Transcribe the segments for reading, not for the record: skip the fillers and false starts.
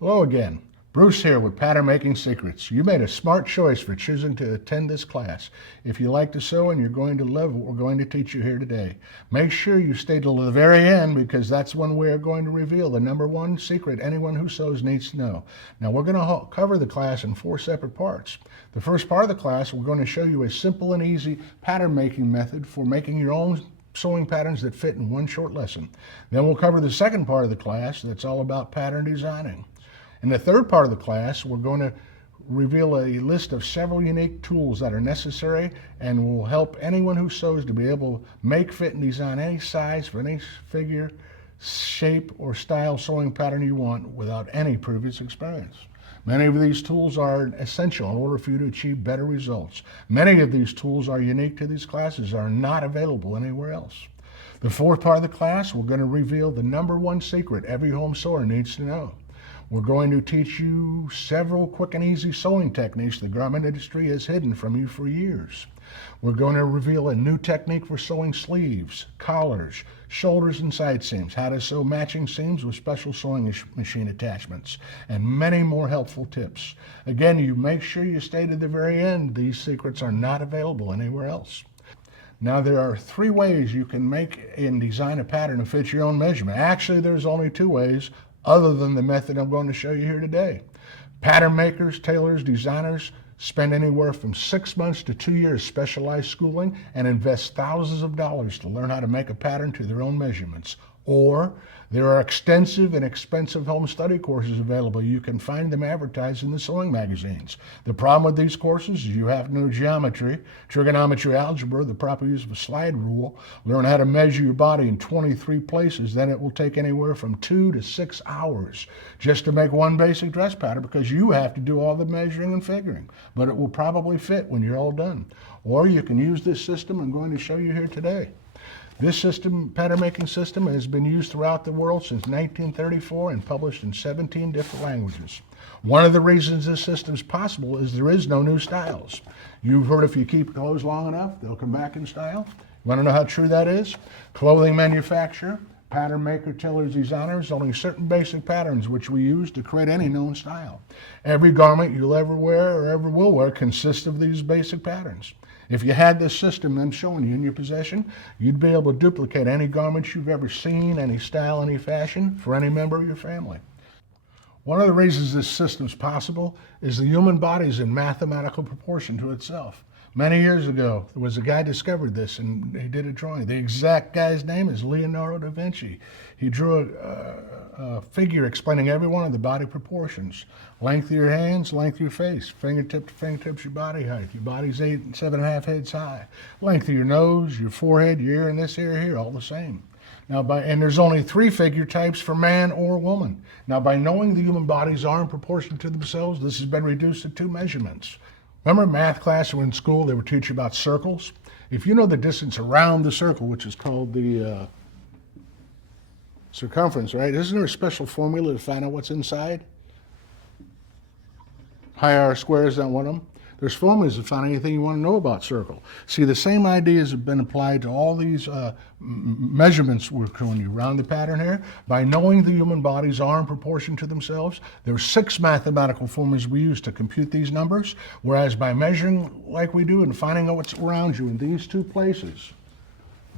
Hello again. Bruce here with Pattern Making Secrets. You made a smart choice for choosing to attend this class. If you like to sew and you're going to love what we're going to teach you here today, make sure you stay till the very end because that's when we're going to reveal the number one secret anyone who sews needs to know. Now we're going to cover the class in 4 separate parts. The first part of the class, we're going to show you a simple and easy pattern making method for making your own sewing patterns that fit in one short lesson. Then we'll cover the second part of the class that's all about pattern designing. In the third part of the class, we're going to reveal a list of several unique tools that are necessary and will help anyone who sews to be able to make, fit, and design any size for any figure, shape, or style sewing pattern you want without any previous experience. Many of these tools are essential in order for you to achieve better results. Many of these tools are unique to these classes and are not available anywhere else. The fourth part of the class, we're going to reveal the number one secret every home sewer needs to know. We're going to teach you several quick and easy sewing techniques the garment industry has hidden from you for years. We're going to reveal a new technique for sewing sleeves, collars, shoulders, and side seams, how to sew matching seams with special sewing machine attachments, and many more helpful tips. Again, you make sure you stay to the very end. These secrets are not available anywhere else. Now, there are 3 ways you can make and design a pattern to fit your own measurement. Actually, there's only 2 ways other than the method I'm going to show you here today. Pattern makers, tailors, designers spend anywhere from 6 months to 2 years specialized schooling and invest thousands of dollars to learn how to make a pattern to their own measurements. Or there are extensive and expensive home study courses available. You can find them advertised in the sewing magazines. The problem with these courses is you have to know geometry, trigonometry, algebra, the proper use of a slide rule, learn how to measure your body in 23 places. Then it will take anywhere from 2 to 6 hours just to make one basic dress pattern because you have to do all the measuring and figuring. But it will probably fit when you're all done. Or you can use this system I'm going to show you here today. This system, pattern making system, has been used throughout the world since 1934 and published in 17 different languages. One of the reasons this system is possible is there is no new styles. You've heard if you keep clothes long enough, they'll come back in style. You want to know how true that is? Clothing manufacturer, pattern maker, tailors, designers, only certain basic patterns which we use to create any known style. Every garment you'll ever wear or ever will wear consists of these basic patterns. If you had this system then shown you in your possession, you'd be able to duplicate any garments you've ever seen, any style, any fashion, for any member of your family. One of the reasons this system is possible is the human body is in mathematical proportion to itself. Many years ago, there was a guy who discovered this, and he did a drawing. The exact guy's name is Leonardo da Vinci. He drew a figure explaining every one of the body proportions. Length of your hands, length of your face, fingertip to fingertips, your body height. Your body's 8 and 7.5 heads high. Length of your nose, your forehead, your ear, and this ear here, all the same. Now, and there's only 3 figure types for man or woman. Now, by knowing the human bodies are in proportion to themselves, this has been reduced to 2 measurements. Remember in math class or in school, they would teach you about circles? If you know the distance around the circle, which is called the circumference, right? Isn't there a special formula to find out what's inside? Pi r squared is not one of them. There's formulas to find anything you want to know about circle. See, the same ideas have been applied to all these measurements we're showing you around the pattern here. By knowing the human bodies are in proportion to themselves, there are 6 mathematical formulas we use to compute these numbers, whereas by measuring like we do and finding out what's around you in these 2 places,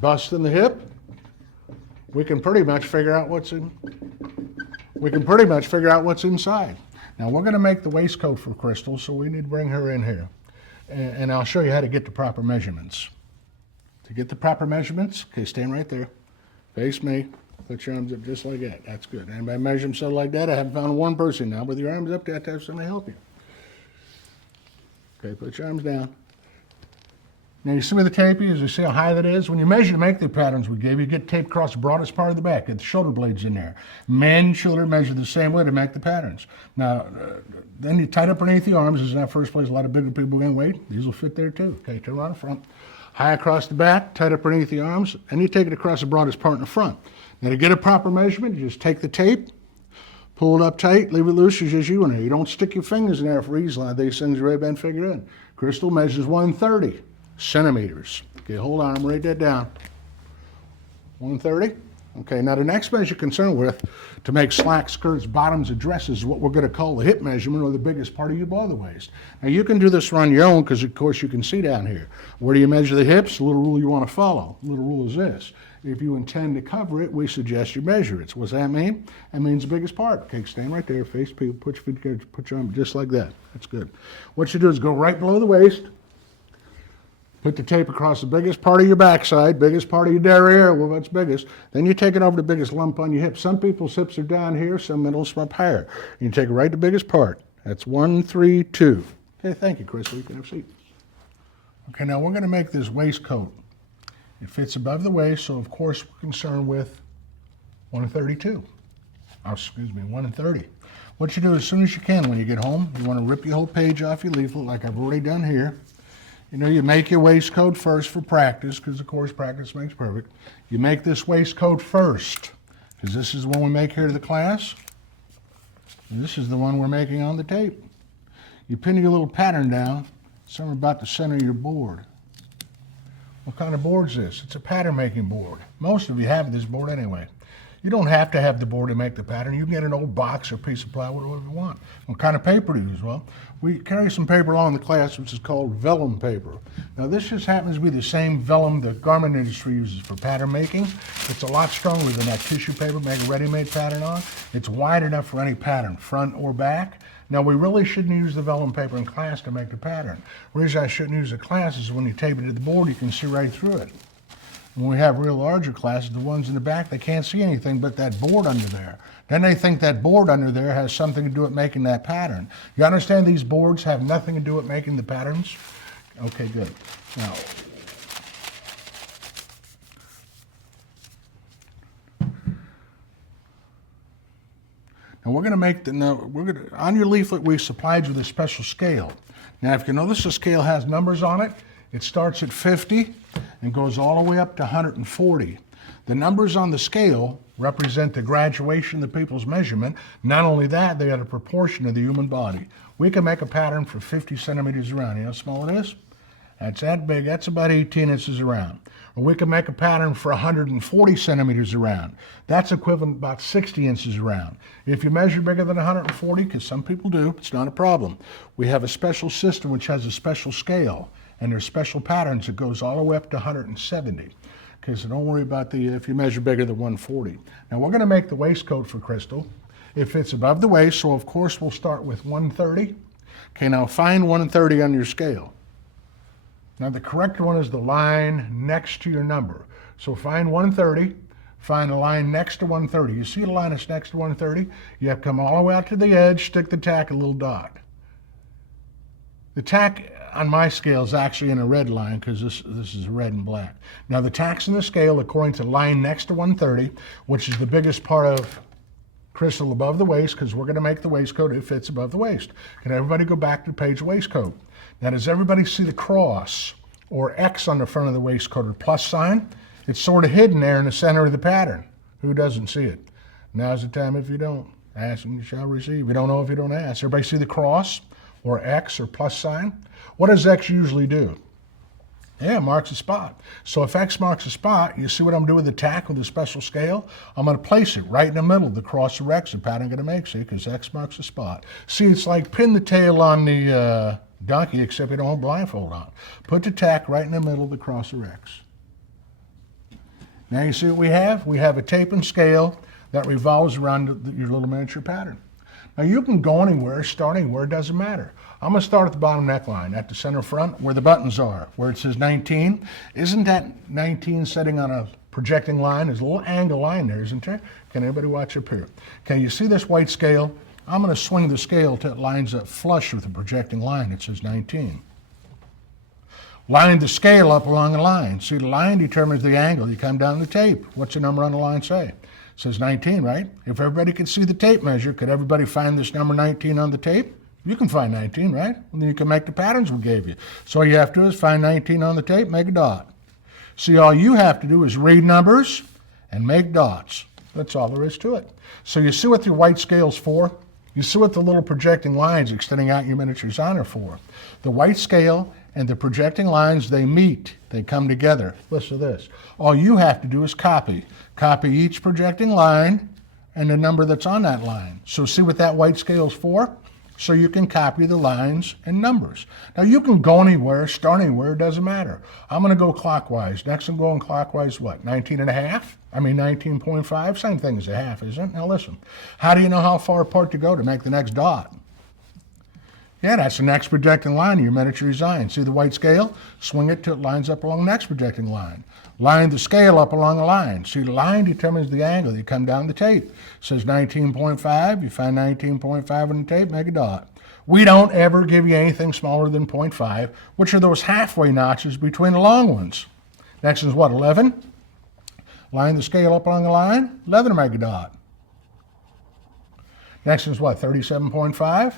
bust and the hip, we can pretty much figure out what's inside. Now we're going to make the waistcoat for Crystal, so we need to bring her in here. And I'll show you how to get the proper measurements. To get the proper measurements, okay, stand right there. Face me. Put your arms up just like that. That's good. Anybody measure themselves like that? I haven't found one person now. With your arms up, you have to have somebody help you. Okay, put your arms down. Now you see where the tape is? You see how high that is? When you measure to make the patterns we gave you, get tape across the broadest part of the back. Get the shoulder blades in there. Men shoulder measure the same way to make the patterns. Now, then you tighten up underneath the arms. This is in that first place. A lot of bigger people gain weight. These will fit there too. Okay, turn around the front. High across the back, tight up underneath the arms, and you take it across the broadest part in the front. Now to get a proper measurement, you just take the tape, pull it up tight, leave it loose as you want. You don't stick your fingers in there for easily. These things are already been figured in. Crystal measures 130 centimeters. Okay, hold on, I'm gonna write that down. 130. Okay, now the next measure you're concerned with to make slacks, skirts, bottoms, and dresses is what we're going to call the hip measurement, or the biggest part of you below the waist. Now you can do this on your own because of course you can see down here. Where do you measure the hips? The little rule you want to follow. The little rule is this. If you intend to cover it, we suggest you measure it. So what does that mean? That means the biggest part. Okay, stand right there, face people, put your feet together, put your arm just like that. That's good. What you do is go right below the waist. Put the tape across the biggest part of your backside, biggest part of your derriere, well, that's biggest. Then you take it over the biggest lump on your hip. Some people's hips are down here, some middle, some up higher. You take it right to the biggest part. That's 1, 3, 2. Okay, thank you, Crystal. You can have a seat. Okay, now we're going to make this waistcoat. It fits above the waist, so of course we're concerned with 132. Oh, excuse me, 1 and 30. What you do as soon as you can when you get home, you want to rip your whole page off your leaflet like I've already done here. You know, you make your waistcoat first for practice, because of course practice makes perfect. You make this waistcoat first, because this is the one we make here to the class. And this is the one we're making on the tape. You pin your little pattern down, somewhere about the center of your board. What kind of board is this? It's a pattern making board. Most of you have this board anyway. You don't have to have the board to make the pattern. You can get an old box or piece of plywood, whatever you want. What kind of paper to use? Well, we carry some paper along in the class which is called vellum paper. Now this just happens to be the same vellum the garment industry uses for pattern making. It's a lot stronger than that tissue paper make a ready-made pattern on. It's wide enough for any pattern, front or back. Now we really shouldn't use the vellum paper in class to make the pattern. The reason I shouldn't use the class is when you tape it to the board, you can see right through it. When we have real larger classes, the ones in the back, they can't see anything but that board under there. Then they think that board under there has something to do with making that pattern. You understand these boards have nothing to do with making the patterns? Okay, good. Now, we're going to make on your leaflet we supplied you with a special scale. Now if you notice the scale has numbers on it. It starts at 50 and goes all the way up to 140. The numbers on the scale represent the graduation of the people's measurement. Not only that, they are a proportion of the human body. We can make a pattern for 50 centimeters around. You know how small it is? That's that big. That's about 18 inches around. Or we can make a pattern for 140 centimeters around. That's equivalent to about 60 inches around. If you measure bigger than 140, because some people do, it's not a problem. We have a special system which has a special scale. And there's special patterns that goes all the way up to 170. Okay, so don't worry about if you measure bigger than 140. Now we're going to make the waistcoat for Crystal. It fits above the waist, so of course we'll start with 130. Okay, now find 130 on your scale. Now the correct one is the line next to your number. So find 130, find a line next to 130. You see the line that's next to 130? You have to come all the way out to the edge, stick the tack, a little dot. The tack on my scale is actually in a red line because this is red and black. Now the tack's in the scale according to the line next to 130, which is the biggest part of Crystal above the waist, because we're going to make the waistcoat, it fits above the waist. Can everybody go back to the page waistcoat? Now does everybody see the cross or X on the front of the waistcoat or plus sign? It's sort of hidden there in the center of the pattern. Who doesn't see it? Now's the time if you don't. Ask and you shall receive. You don't know if you don't ask. Everybody see the cross or X or plus sign? What does X usually do? Yeah, it marks a spot. So if X marks a spot, you see what I'm doing with the tack with the special scale? I'm going to place it right in the middle of the cross or X, the pattern I'm going to make, see, because X marks a spot. See, it's like pin the tail on the donkey, except you don't have blindfold on. Put the tack right in the middle of the cross or X. Now you see what we have? We have a tape and scale that revolves around your little miniature pattern. Now you can go anywhere, start anywhere, it doesn't matter. I'm going to start at the bottom neckline, at the center front, where the buttons are, where it says 19. Isn't that 19 setting on a projecting line? There's a little angle line there, isn't there? Can everybody watch up here? Okay, you see this white scale? I'm going to swing the scale till it lines up flush with the projecting line that says 19. Line the scale up along the line. See, the line determines the angle. You come down the tape. What's the number on the line say? It says 19, right? If everybody could see the tape measure, could everybody find this number 19 on the tape? You can find 19, right? And then you can make the patterns we gave you. So all you have to do is find 19 on the tape, make a dot. See, all you have to do is read numbers and make dots. That's all there is to it. So you see what your white scale's for? You see what the little projecting lines extending out your miniatures on are for. The white scale and the projecting lines, they meet, they come together. Listen to this. All you have to do is copy. Copy each projecting line and the number that's on that line. So see what that white scale is for? So you can copy the lines and numbers. Now you can go anywhere, start anywhere, it doesn't matter. I'm going to go clockwise. Next I'm going clockwise what? 19.5? I mean 19.5? Same thing as a half, isn't it? Now listen, how do you know how far apart to go to make the next dot? Yeah, that's the next projecting line of your miniature design. See the white scale? Swing it till it lines up along the next projecting line. Line the scale up along the line. See, the line determines the angle. You come down the tape. It says 19.5. You find 19.5 on the tape, make a dot. We don't ever give you anything smaller than 0.5, which are those halfway notches between the long ones. Next is what, 11? Line the scale up along the line, 11 to make a dot. Next is what, 37.5?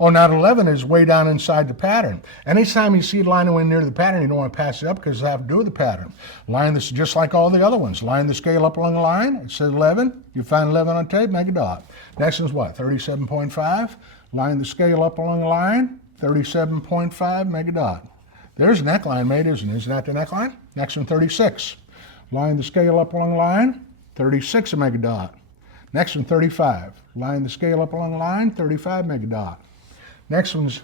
Oh, now 11 is way down inside the pattern. Anytime you see it line away near the pattern, you don't want to pass it up because it has to do with the pattern. Line this just like all the other ones. Line the scale up along the line. It says 11. You find 11 on tape, make a dot. Next is what? 37.5. Line the scale up along the line. 37.5, make a dot. There's a neckline made, isn't it? Isn't that the neckline? Next one, 36. Line the scale up along the line. 36 and make a dot. Next one, 35. Line the scale up along the line. 35, make a dot. Next one's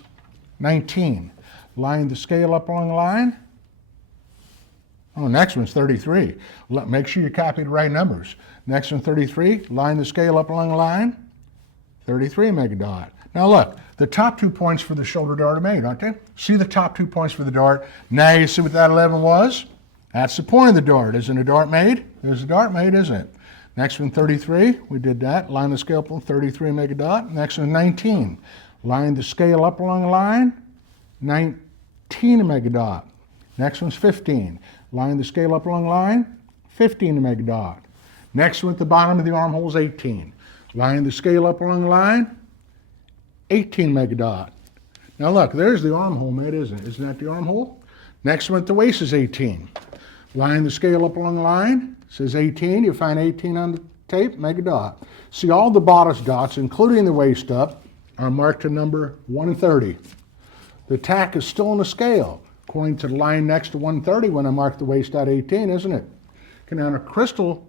19. Line the scale up along the line. Oh, next one's 33. Make sure you copy the right numbers. Next one, 33. Line the scale up along the line. 33, make a dot. Now look, the top 2 points for the shoulder dart are made, aren't they? See the top 2 points for the dart. Now you see what that 11 was? That's the point of the dart. Isn't a dart made? There's a dart made, isn't it? Next one, 33. We did that. Line the scale up on 33, make a dot. Next one, 19. Line the scale up along the line, 19 to make a dot. Next one's 15. Line the scale up along the line, 15 to make a dot. Next one at the bottom of the armhole is 18. Line the scale up along the line, 18 to make a dot. Now look, there's the armhole made, isn't it? Isn't that the armhole? Next one at the waist is 18. Line the scale up along the line, says 18. You find 18 on the tape, make a dot. See all the bodice dots, including the waist up, are marked to number 130. The tack is still on the scale, according to the line next to 130 when I mark the waist at 18, isn't it? Okay, now, Crystal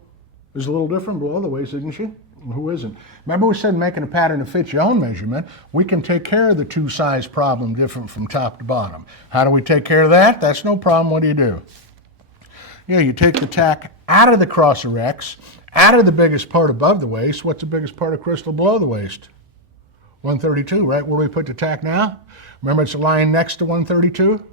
is a little different below the waist, isn't she? Who isn't? Remember we said making a pattern to fit your own measurement, we can take care of the two size problem different from top to bottom. How do we take care of that? That's no problem. What do? Yeah, you take the tack out of the crosser X, out of the biggest part above the waist. What's the biggest part of Crystal below the waist? 132, right? Where do we put the tack now? Remember it's a line next to 132?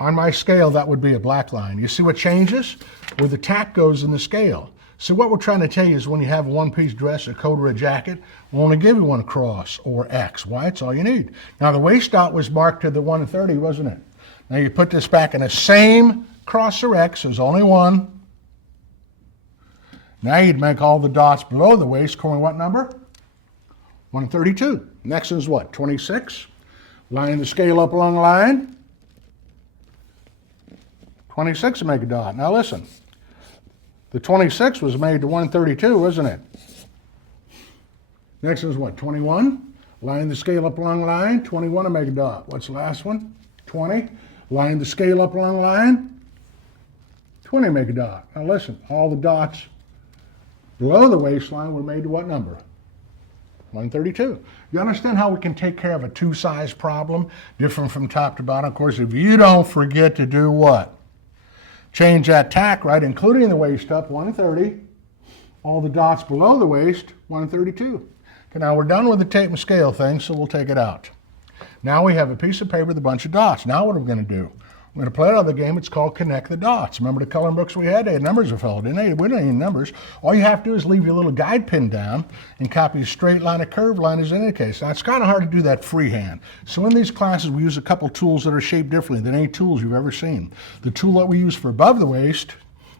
On my scale, that would be a black line. You see what changes? Where the tack goes in the scale. So what we're trying to tell you is when you have a one-piece dress, a coat, or a jacket, we'll only give you one cross or X. Why? It's all you need. Now the waist dot was marked to the 130, wasn't it? Now you put this back in the same cross or X, there's only one. Now you'd make all the dots below the waist according to what number? 132. Next is what? 26. Line the scale up along the line. 26 to make a dot. Now listen, the 26 was made to 132, wasn't it? Next is what? 21. Line the scale up along the line. 21 to make a dot. What's the last one? 20. Line the scale up along the line. 20 to make a dot. Now listen, all the dots below the waistline were made to what number? 132. You understand how we can take care of a two-size problem, different from top to bottom? Of course, if you don't forget to do what? Change that tack, right, including the waist up, 130. All the dots below the waist, 132. Okay, now we're done with the tape and scale thing, so we'll take it out. Now we have a piece of paper with a bunch of dots. Now what are we going to do? We're going to play another game. It's called Connect the Dots. Remember the coloring books we had? They had numbers of fellow, didn't they? We don't need numbers. All you have to do is leave your little guide pin down and copy a straight line, a curved line as indicates. Now, it's kind of hard to do that freehand. So in these classes, we use a couple tools that are shaped differently than any tools you've ever seen. The tool that we use for above the waist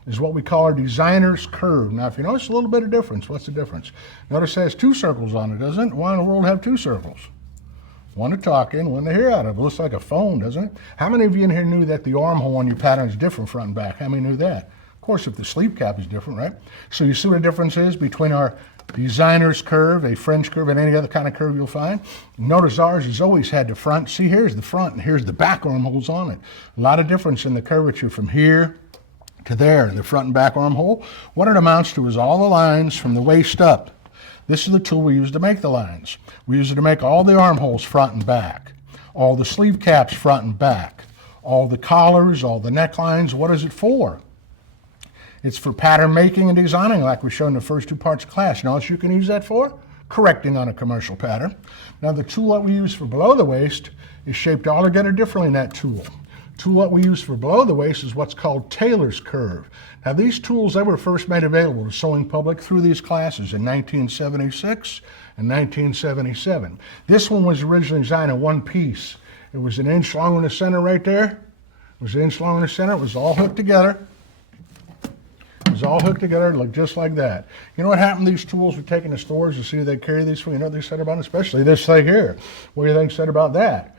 is what we call our designer's curve. Now, if you notice a little bit of difference, what's the difference? Notice it has two circles on it, doesn't it? Why in the world have two circles? One to talk in, one to hear out of. It looks like a phone, doesn't it? How many of you in here knew that the armhole on your pattern is different front and back? How many knew that? Of course, if the sleeve cap is different, right? So you see what the difference is between our designer's curve, a French curve, and any other kind of curve you'll find. Notice ours has always had the front. See, here's the front and here's the back armholes on it. A lot of difference in the curvature from here to there in the front and back armhole. What it amounts to is all the lines from the waist up. This is the tool we use to make the lines. We use it to make all the armholes front and back, all the sleeve caps front and back, all the collars, all the necklines. What is it for? It's for pattern making and designing, like we showed in the first two parts of class. You know what you can use that for? Correcting on a commercial pattern. Now the tool that we use for below the waist is shaped altogether differently than that tool. The tool that we use for below the waist is what's called tailor's curve. Now these tools, they were first made available to the sewing public through these classes in 1976 and 1977. This one was originally designed in one piece. It was an inch long in the center right there. It was an inch long in the center. It was all hooked together. It was all hooked together, looked just like that. You know what happened to these tools we take in the stores to see if they carry these for? You know what they said about it? Especially this thing here. What do you think said about that?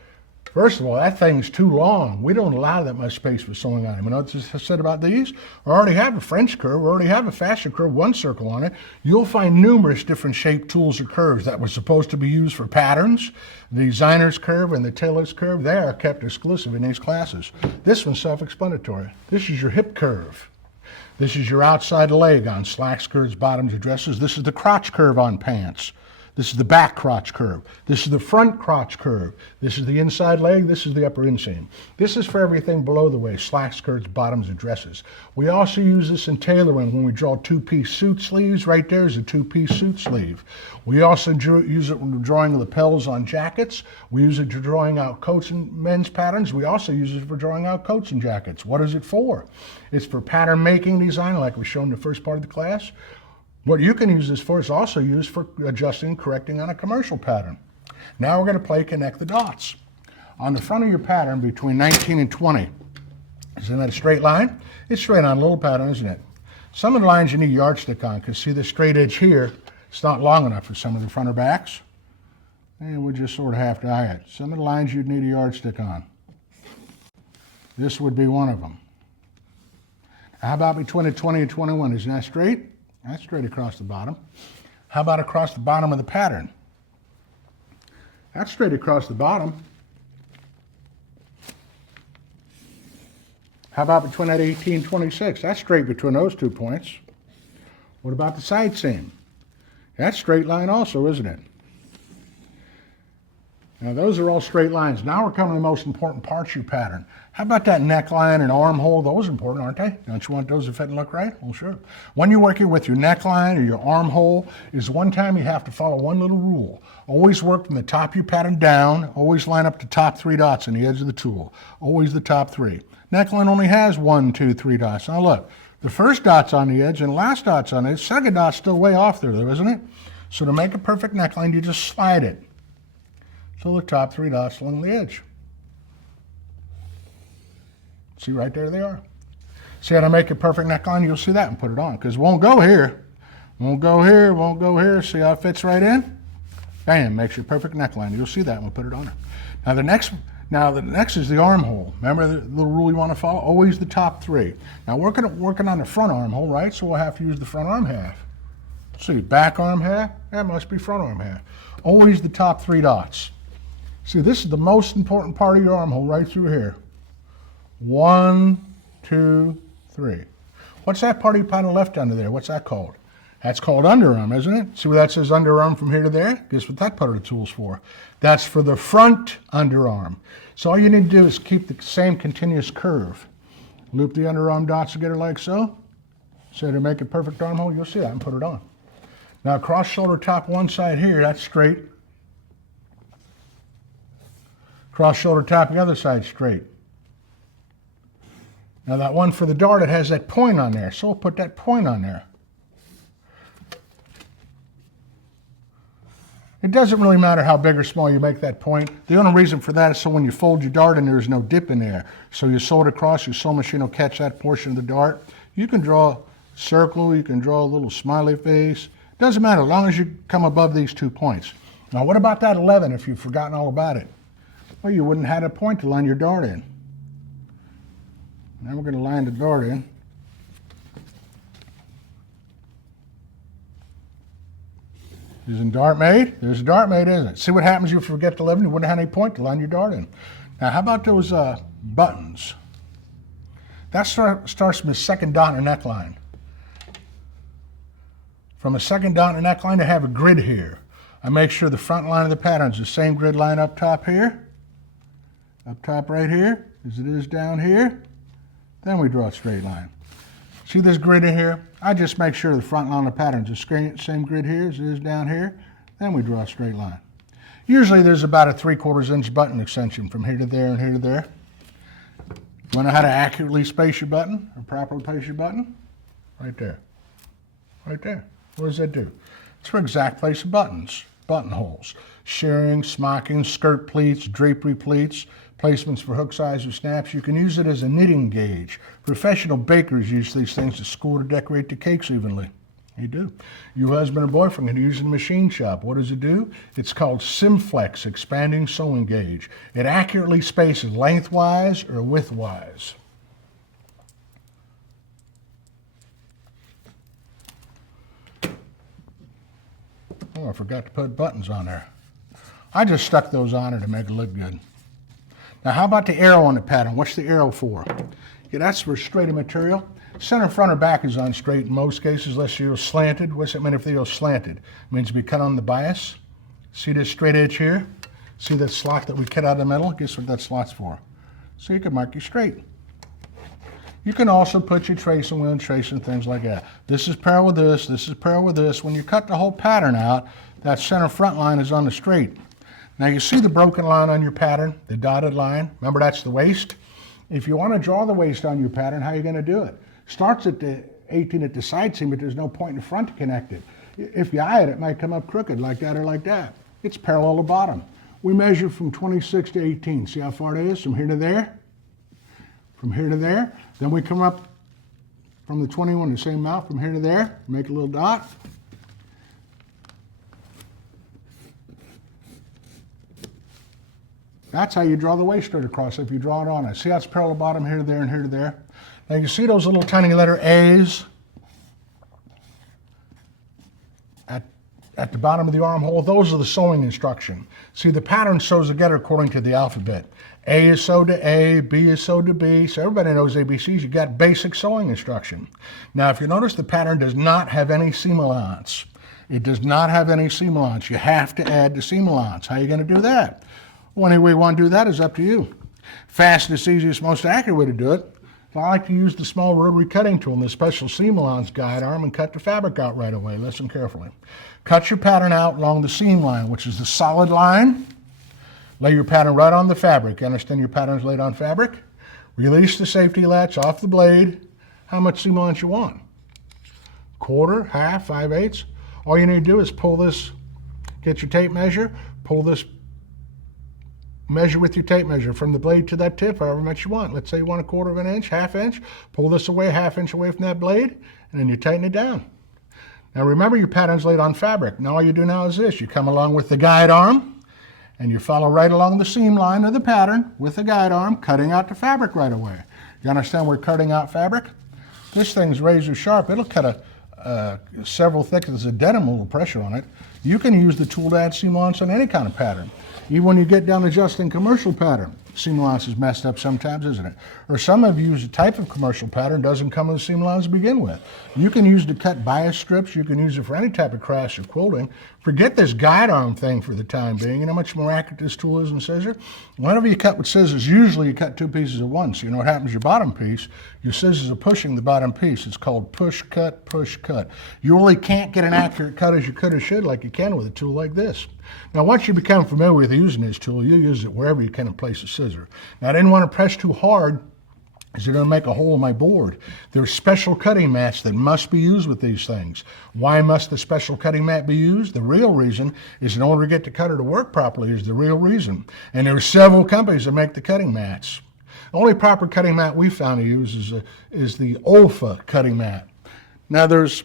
First of all, that thing's too long. We don't allow that much space for sewing on them. You know what they said about these? We already have a French curve. We already have a fashion curve, one circle on it. You'll find numerous different shaped tools or curves that were supposed to be used for patterns. The designer's curve and the tailor's curve, they are kept exclusive in these classes. This one's self-explanatory. This is your hip curve. This is your outside leg on slacks, skirts, bottoms, or dresses. This is the crotch curve on pants. This is the back crotch curve. This is the front crotch curve. This is the inside leg. This is the upper inseam. This is for everything below the waist, slacks, skirts, bottoms, and dresses. We also use this in tailoring when we draw two-piece suit sleeves. Right there is a two-piece suit sleeve. We also use it when we're drawing lapels on jackets. We use it for drawing out coats and men's patterns. We also use it for drawing out coats and jackets. What is it for? It's for pattern making design, like we showed in the first part of the class. What you can use this for is also used for adjusting and correcting on a commercial pattern. Now we're going to play connect the dots. On the front of your pattern between 19 and 20, isn't that a straight line? It's straight on a little pattern, isn't it? Some of the lines you need a yardstick on, because see this straight edge here, it's not long enough for some of the front or backs. And we'll just sort of have to eye it. Some of the lines you'd need a yardstick on. This would be one of them. How about between the 20 and 21? Isn't that straight? That's straight across the bottom. How about across the bottom of the pattern? That's straight across the bottom. How about between that 18 and 26? That's straight between those 2 points. What about the side seam? That's straight line also, isn't it? Now those are all straight lines. Now we're coming to the most important parts of your pattern. How about that neckline and armhole? Those are important, aren't they? Don't you want those to fit and look right? Well, sure. When you're working with your neckline or your armhole, is one time you have to follow one little rule. Always work from the top of your pattern down. Always line up the top 3 dots on the edge of the tool. Always the top 3. Neckline only has 1, 2, 3 dots. Now look, the first dot's on the edge and the last dot's on it. The second dot's still way off there, though, isn't it? So to make a perfect neckline, you just slide it to the top 3 dots along the edge. See, right there they are. See how to make a perfect neckline? You'll see that and put it on, because it won't go here. Won't go here, won't go here. See how it fits right in? Bam, makes your perfect neckline. You'll see that and we'll put it on. Now the next is the armhole. Remember the little rule you want to follow? Always the top 3. Now we're working on the front armhole, right? So we'll have to use the front arm half. See, back arm half, that must be front arm half. Always the top 3 dots. See, this is the most important part of your armhole right through here. 1, 2, 3. What's that part of your pattern left under there? What's that called? That's called underarm, isn't it? See where that says underarm from here to there? Guess what that part of the tool's for? That's for the front underarm. So all you need to do is keep the same continuous curve. Loop the underarm dots together like so. So to make a perfect armhole, you'll see that and put it on. Now cross shoulder top one side here, that's straight. Cross shoulder top the other side straight. Now that one for the dart, it has that point on there, so we'll put that point on there. It doesn't really matter how big or small you make that point. The only reason for that is so when you fold your dart in, there's no dip in there. So you sew it across, your sewing machine will catch that portion of the dart. You can draw a circle, you can draw a little smiley face. Doesn't matter, as long as you come above these 2 points. Now what about that 11 if you've forgotten all about it? Well, you wouldn't have had a point to line your dart in. Now we're going to line the dart in. Isn't dart made? There's a dart made, isn't it? See what happens if you forget the 11? You wouldn't have any point to line your dart in. Now, how about those buttons? That starts from the second dot in the neckline. From a second dot in the neckline, I have a grid here. I make sure the front line of the pattern is the same grid line up top here, up top right here, as it is down here. Then we draw a straight line. See this grid in here? I just make sure the front line of the pattern is the same grid here as it is down here. Then we draw a straight line. Usually there's about a 3/4 inch button extension from here to there and here to there. You want to know how to accurately space your button or properly place your button? Right there. Right there. What does that do? It's for exact place of buttons, buttonholes, shirring, smocking, skirt pleats, drapery pleats, placements for hook size or snaps. You can use it as a knitting gauge. Professional bakers use these things to score to decorate the cakes evenly. You do. Your husband or boyfriend can use it in a machine shop. What does it do? It's called Simflex Expanding Sewing Gauge. It accurately spaces lengthwise or widthwise. Oh, I forgot to put buttons on there. I just stuck those on there to make it look good. Now, how about the arrow on the pattern? What's the arrow for? Yeah, that's for straight material. Center, front, or back is on straight in most cases, unless you're slanted. What's it mean if they're slanted? It means we cut on the bias. See this straight edge here? See that slot that we cut out of the middle? Guess what that slot's for? So you can mark you straight. You can also put your trace and wheel and trace and things like that. This is parallel with this, this is parallel with this. When you cut the whole pattern out, that center front line is on the straight. Now you see the broken line on your pattern, the dotted line. Remember, that's the waist. If you want to draw the waist on your pattern, how are you going to do it? Starts at the 18 at the side seam, but there's no point in the front to connect it. If you eye it, it might come up crooked like that or like that. It's parallel to bottom. We measure from 26 to 18. See how far it is from here to there? From here to there. Then we come up from the 21, the same amount, from here to there. Make a little dot. That's how you draw the waist straight across if you draw it on it. See how it's parallel bottom here to there and here to there? Now you see those little tiny letter A's at the bottom of the armhole? Those are the sewing instruction. See, the pattern sews together according to the alphabet. A is sewed to A, B is sewed to B, so everybody knows ABCs. You got basic sewing instruction. Now, if you notice, the pattern does not have any seam allowance. It does not have any seam allowance. You have to add the seam allowance. How are you going to do that? Well, any way you want to do that is up to you. Fastest, easiest, most accurate way to do it. I like to use the small rotary cutting tool and the special seam allowance guide arm and cut the fabric out right away. Listen carefully. Cut your pattern out along the seam line, which is the solid line. Lay your pattern right on the fabric. You understand your pattern's laid on fabric? Release the safety latch off the blade. How much seam allowance you want? Quarter, half, 5/8. All you need to do is pull this, get your tape measure, pull this, measure with your tape measure from the blade to that tip, however much you want. Let's say you want 1/4 inch, ½ inch. Pull this away, ½ inch away from that blade, and then you tighten it down. Now remember, your pattern's laid on fabric. Now all you do now is this. You come along with the guide arm, and you follow right along the seam line of the pattern with the guide arm, cutting out the fabric right away. You understand we're cutting out fabric? This thing's razor sharp. It'll cut several thicknesses of denim, a little pressure on it. You can use the tool to add seam allowance on any kind of pattern. Even when you get down to just in commercial pattern, seam allowance is messed up sometimes, isn't it? Or some of you use a type of commercial pattern doesn't come with a seam allowance to begin with. You can use it to cut bias strips. You can use it for any type of crafts or quilting. Forget this guide arm thing for the time being. You know how much more accurate this tool is than scissor? Whenever you cut with scissors, usually you cut 2 pieces at once. You know what happens to your bottom piece? Your scissors are pushing the bottom piece. It's called push, cut, push, cut. You really can't get an accurate cut as you could or should like you can with a tool like this. Now, once you become familiar with using this tool, you use it wherever you can place a scissor. Now, I didn't want to press too hard because you're going to make a hole in my board. There's special cutting mats that must be used with these things. Why must the special cutting mat be used? The real reason is in order to get the cutter to work properly is the real reason. And there are several companies that make the cutting mats. The only proper cutting mat we found to use is the Olfa cutting mat. Now, there's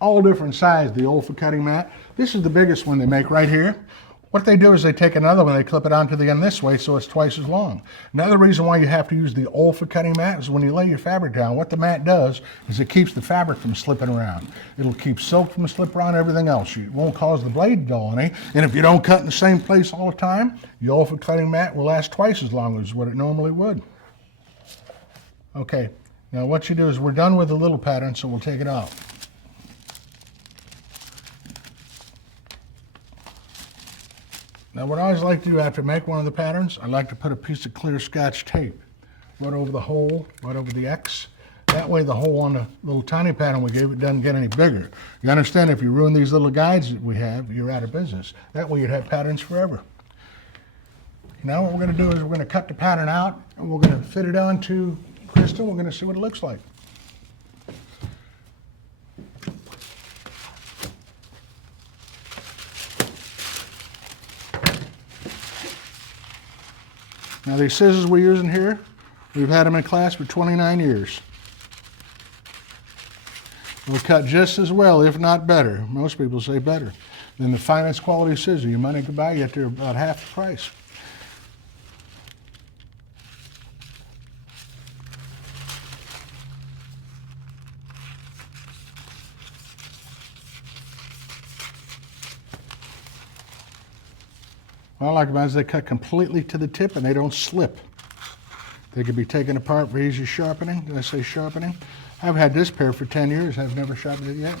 all different sizes, the Olfa cutting mat. This is the biggest one they make right here. What they do is they take another one, they clip it onto the end this way so it's twice as long. Another reason why you have to use the Olfa cutting mat is when you lay your fabric down, what the mat does is it keeps the fabric from slipping around. It'll keep silk from slipping around, everything else. It won't cause the blade to dull any. And if you don't cut in the same place all the time, your Olfa cutting mat will last twice as long as what it normally would. Okay, now what you do is we're done with the little pattern, so we'll take it out. Now what I always like to do after I make one of the patterns, I like to put a piece of clear Scotch tape right over the hole, right over the X. That way the hole on the little tiny pattern we gave it doesn't get any bigger. You understand, if you ruin these little guides that we have, you're out of business. That way you'd have patterns forever. Now what we're going to do is we're going to cut the pattern out and we're going to fit it onto crystal. We're going to see what it looks like. Now these scissors we're using here, we've had them in class for 29 years. They'll cut just as well, if not better, most people say better, than the finest quality scissor your money could buy, yet they're about half the price. What I like about it is they cut completely to the tip and they don't slip. They can be taken apart for easy sharpening. Did I say sharpening? I've had this pair for 10 years. I've never sharpened it yet.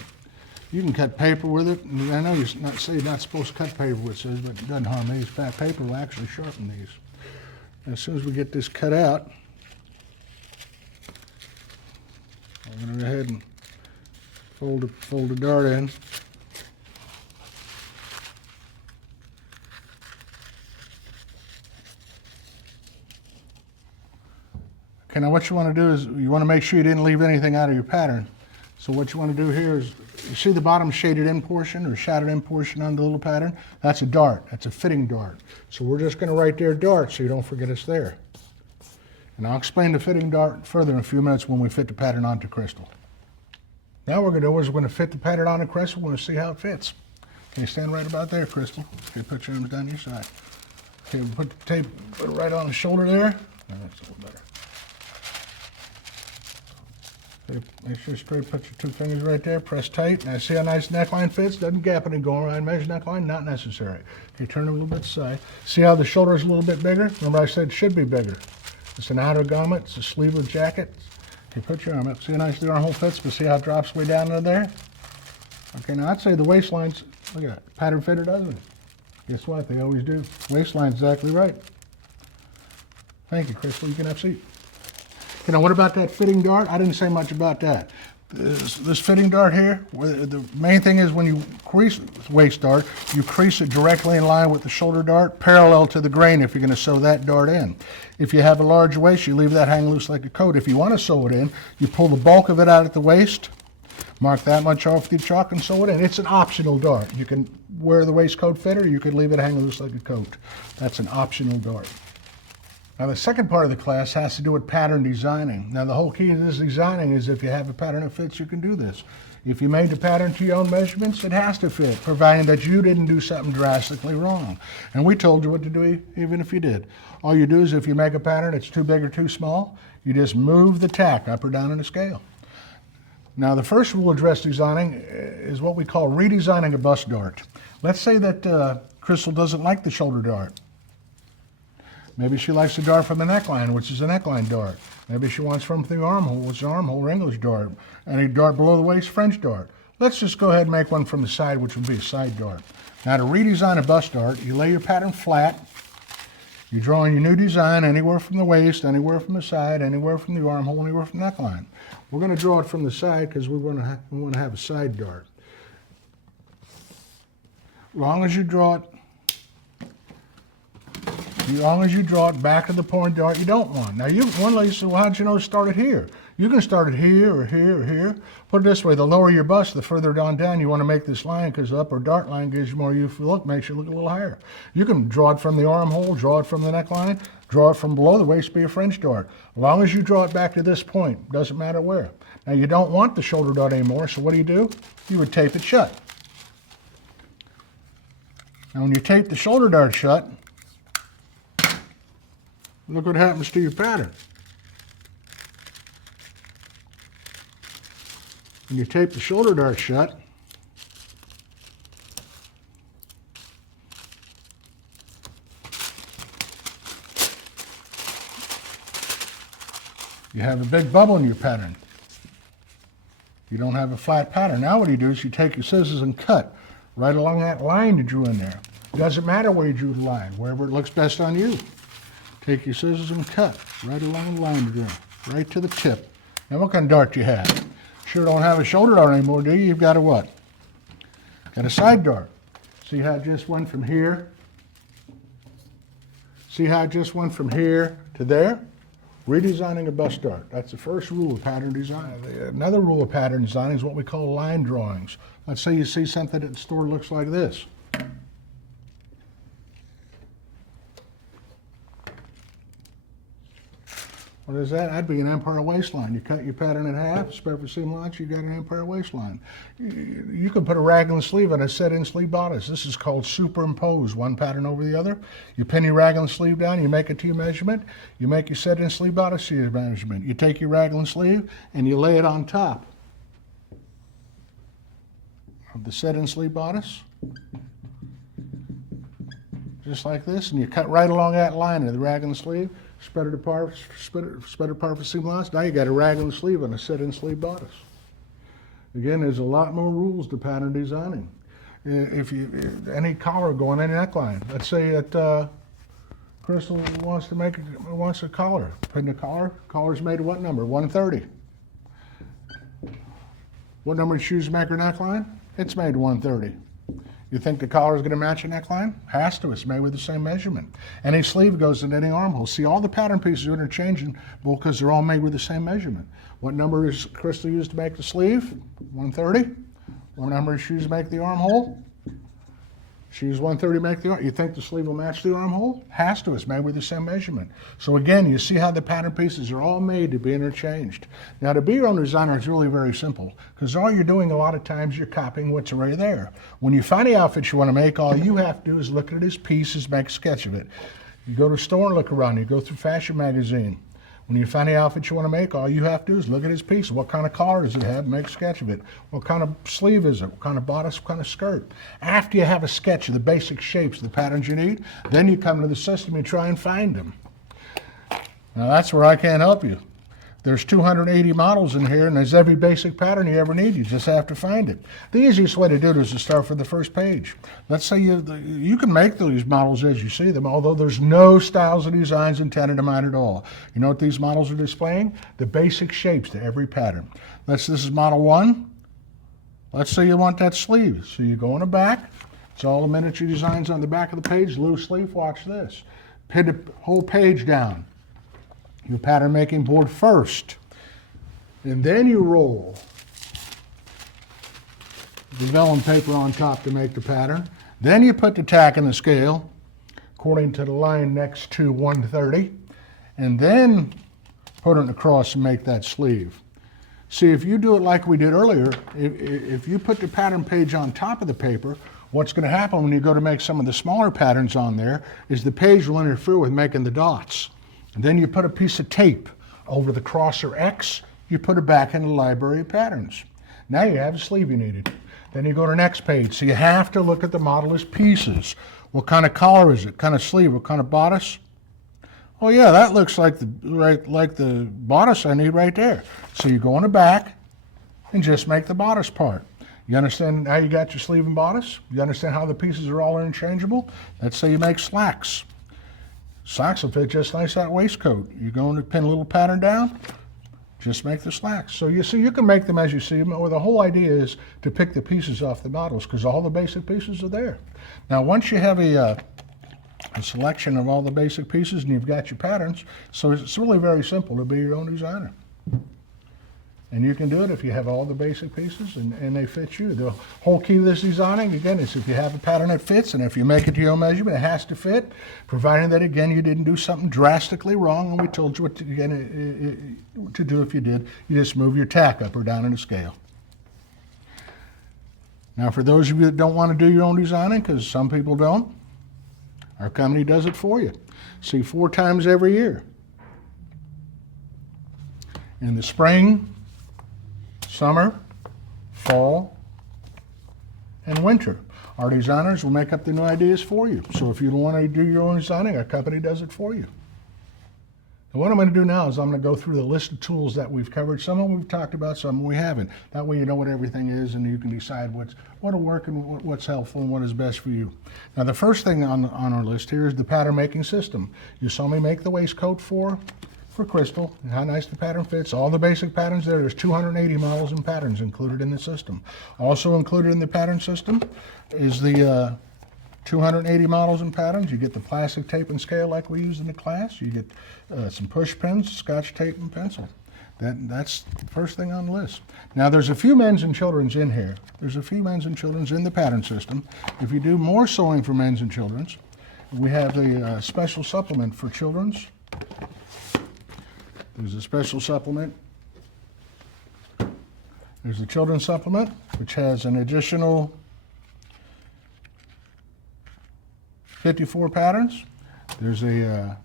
You can cut paper with it. I know you say you're not supposed to cut paper with scissors, but it doesn't harm these. Paper will actually sharpen these. As soon as we get this cut out, I'm going to go ahead and fold the dart in. Okay, now what you want to do is you want to make sure you didn't leave anything out of your pattern. So what you want to do here is, you see the bottom shaded in portion or shadowed in portion on the little pattern? That's a dart. That's a fitting dart. So we're just going to write there dart so you don't forget it's there. And I'll explain the fitting dart further in a few minutes when we fit the pattern onto crystal. Now what we're going to do is we're going to fit the pattern onto crystal. We're going to see how it fits. Okay, stand right about there, Crystal. Okay, put your arms down your side. Okay, we'll put the tape right on the shoulder there. That's a little better. Make sure straight, put your two fingers right there, press tight. Now see how nice neckline fits? Doesn't gap any going around. Measure neckline, not necessary. Okay, turn it a little bit side. See how the shoulder is a little bit bigger? Remember I said it should be bigger. It's an outer garment, it's a sleeveless jacket. Okay, put your arm up. See how nice the armhole fits, but see how it drops way down into there? Okay, now I'd say the waistline's, look at that, pattern fitted, doesn't it? Guess what, they always do. Waistline's exactly right. Thank you, Crystal, you can have a seat. You know, what about that fitting dart? I didn't say much about that. This fitting dart here, the main thing is when you crease the waist dart, you crease it directly in line with the shoulder dart, parallel to the grain if you're going to sew that dart in. If you have a large waist, you leave that hang loose like a coat. If you want to sew it in, you pull the bulk of it out at the waist, mark that much off with your chalk and sew it in. It's an optional dart. You can wear the waistcoat fit or you could leave it hang loose like a coat. That's an optional dart. Now the second part of the class has to do with pattern designing. Now the whole key to this designing is if you have a pattern that fits, you can do this. If you made the pattern to your own measurements, it has to fit, providing that you didn't do something drastically wrong. And we told you what to do even if you did. All you do is if you make a pattern that's too big or too small, you just move the tack up or down on the scale. Now the first rule of dress designing is what we call redesigning a bust dart. Let's say that Crystal doesn't like the shoulder dart. Maybe she likes the dart from the neckline, which is a neckline dart. Maybe she wants from the armhole, which is an armhole or English dart. And a dart below the waist, French dart. Let's just go ahead and make one from the side, which would be a side dart. Now to redesign a bust dart, you lay your pattern flat. You draw in your new design anywhere from the waist, anywhere from the side, anywhere from the armhole, anywhere from the neckline. We're going to draw it from the side because we want to have a side dart. As long as you draw it back to the point dart you don't want. Now, one lady said, well, how'd you know to start it here? You can start it here or here or here. Put it this way, the lower your bust, the further down you want to make this line because the upper dart line gives you more youthful look, makes you look a little higher. You can draw it from the armhole, draw it from the neckline, draw it from below the waist, be a French dart. As long as you draw it back to this point, doesn't matter where. Now, you don't want the shoulder dart anymore, so what do? You would tape it shut. And when you tape the shoulder dart shut, look what happens to your pattern. When you tape the shoulder dart shut, you have a big bubble in your pattern. You don't have a flat pattern. Now what you do is you take your scissors and cut right along that line you drew in there. It doesn't matter where you drew the line, wherever it looks best on you. Take your scissors and cut right along the line you drew, right to the tip. Now what kind of dart do you have? Sure don't have a shoulder dart anymore, do you? You've got a what? Got a side dart. See how it just went from here? See how it just went from here to there? Redesigning a bus dart. That's the first rule of pattern design. Another rule of pattern design is what we call line drawings. Let's say you see something at the store that looks like this. What is that? That'd be an empire waistline. You cut your pattern in half, spread for seam lines, you got an empire waistline. You can put a raglan sleeve on a set-in sleeve bodice. This is called superimpose, one pattern over the other. You pin your raglan sleeve down, you make it to your measurement. You make your set-in sleeve bodice to your measurement. You take your raglan sleeve and you lay it on top of the set-in sleeve bodice, just like this, and you cut right along that line of the raglan sleeve. Spread it apart for seam lines. Now you got a raglan sleeve and a set-in sleeve bodice. Again, there's a lot more rules to pattern designing. If any collar going in neckline, let's say that Crystal wants a collar. Pin the collar. Collar's made of what number? 130. What number of shoes make her neckline? It's made 130. You think the collar is going to match a neckline? Has to. It's made with the same measurement. Any sleeve goes in any armhole. See, all the pattern pieces are interchangeable because they're all made with the same measurement. What number is Crystal used to make the sleeve? 130. What number of shoes make the armhole? She used 130 to make the armhole. You think the sleeve will match the armhole? Has to. It's made with the same measurement. So again, you see how the pattern pieces are all made to be interchanged. Now, to be your own designer is really very simple because all you're doing a lot of times, you're copying what's already there. When you find the outfit you want to make, all you have to do is look at his pieces, make a sketch of it. You go to a store and look around. You go through fashion magazine. When you find the outfit you want to make, all you have to do is look at his piece. What kind of collar does it have? Make a sketch of it. What kind of sleeve is it? What kind of bodice? What kind of skirt? After you have a sketch of the basic shapes, the patterns you need, then you come to the system and try and find them. Now that's where I can't help you. There's 280 models in here, and there's every basic pattern you ever need. You just have to find it. The easiest way to do it is to start from the first page. Let's say you can make these models as you see them, although there's no styles or designs intended in mind at all. You know what these models are displaying? The basic shapes to every pattern. This is model 1. Let's say you want that sleeve. So you go in the back. It's all the miniature designs on the back of the page. Loose sleeve. Watch this. Pin the whole page down. Your pattern making board first, and then you roll the vellum paper on top to make the pattern. Then you put the tack in the scale according to the line next to 130, and then put it across and make that sleeve. See, if you do it like we did earlier, if you put the pattern page on top of the paper, what's going to happen when you go to make some of the smaller patterns on there is the page will interfere with making the dots. And then you put a piece of tape over the cross or X, you put it back in the library of patterns. Now you have the sleeve you needed. Then you go to the next page. So you have to look at the model as pieces. What kind of collar is it? What kind of sleeve? What kind of bodice? Oh yeah, that looks like the bodice I need right there. So you go in the back and just make the bodice part. You understand how you got your sleeve and bodice? You understand how the pieces are all interchangeable? Let's say you make slacks. Slacks will fit just nice that waistcoat. You go and pin a little pattern down, just make the slacks. So you see, you can make them as you see them, or the whole idea is to pick the pieces off the models because all the basic pieces are there. Now, once you have a selection of all the basic pieces and you've got your patterns, so it's really very simple to be your own designer. And you can do it if you have all the basic pieces and they fit you. The whole key to this designing, again, is if you have a pattern that fits, and if you make it to your own measurement, it has to fit, providing that, again, you didn't do something drastically wrong, and we told you what to do if you did. You just move your tack up or down in the scale. Now, for those of you that don't want to do your own designing, because some people don't, our company does it for you. See, 4 times every year. In the spring, summer, fall, and winter. Our designers will make up the new ideas for you. So if you don't want to do your own designing, our company does it for you. And what I'm going to do now is I'm going to go through the list of tools that we've covered. Some of them we've talked about, some we haven't. That way you know what everything is and you can decide what'll work and what's helpful and what is best for you. Now the first thing on our list here is the pattern making system. You saw me make the waistcoat for Crystal, and how nice the pattern fits. All the basic patterns there. There's 280 models and patterns included in the system. Also included in the pattern system is the 280 models and patterns. You get the plastic tape and scale like we used in the class. You get some push pins, scotch tape, and pencil. That's the first thing on the list. Now there's a few men's and children's in here. There's a few men's and children's in the pattern system. If you do more sewing for men's and children's, we have the special supplement for children's. There's a special supplement. There's the children's supplement, which has an additional 54 patterns. There's a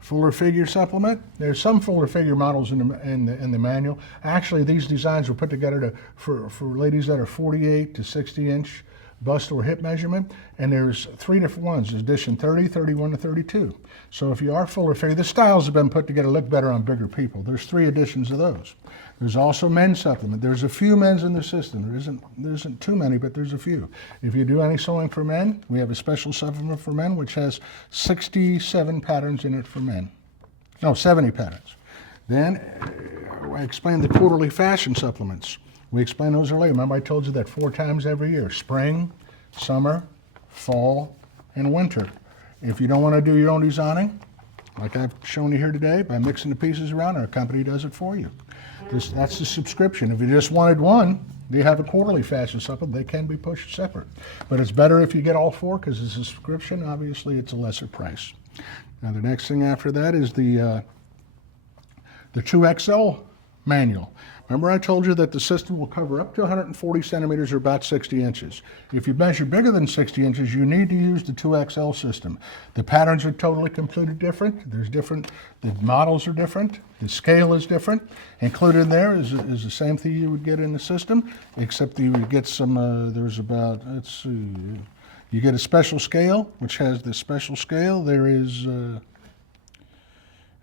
fuller figure supplement. There's some fuller figure models in the manual. Actually, these designs were put together for ladies that are 48 to 60 inch bust or hip measurement, and there's 3 different ones. There's edition 30, 31, and 32. So if you are fuller figure, the styles have been put together to look better on bigger people. There's 3 editions of those. There's also men's supplement. There's a few men's in the system. There isn't too many, but there's a few. If you do any sewing for men, we have a special supplement for men, which has 67 patterns in it for men. No, 70 patterns. Then I explained the quarterly fashion supplements. We explained those earlier. Remember I told you that 4 times every year: spring, summer, fall, and winter. If you don't want to do your own designing, like I've shown you here today, by mixing the pieces around, our company does it for you. That's the subscription. If you just wanted one, they have a quarterly fashion supplement. They can be pushed separate. But it's better if you get all 4 because it's a subscription. Obviously, it's a lesser price. Now, the next thing after that is the 2XL manual. Remember I told you that the system will cover up to 140 centimeters or about 60 inches. If you measure bigger than 60 inches, you need to use the 2XL system. The patterns are totally completely different. The models are different. The scale is different. Included in there is the same thing you would get in the system, except you would get some, you get a special scale, which has the special scale.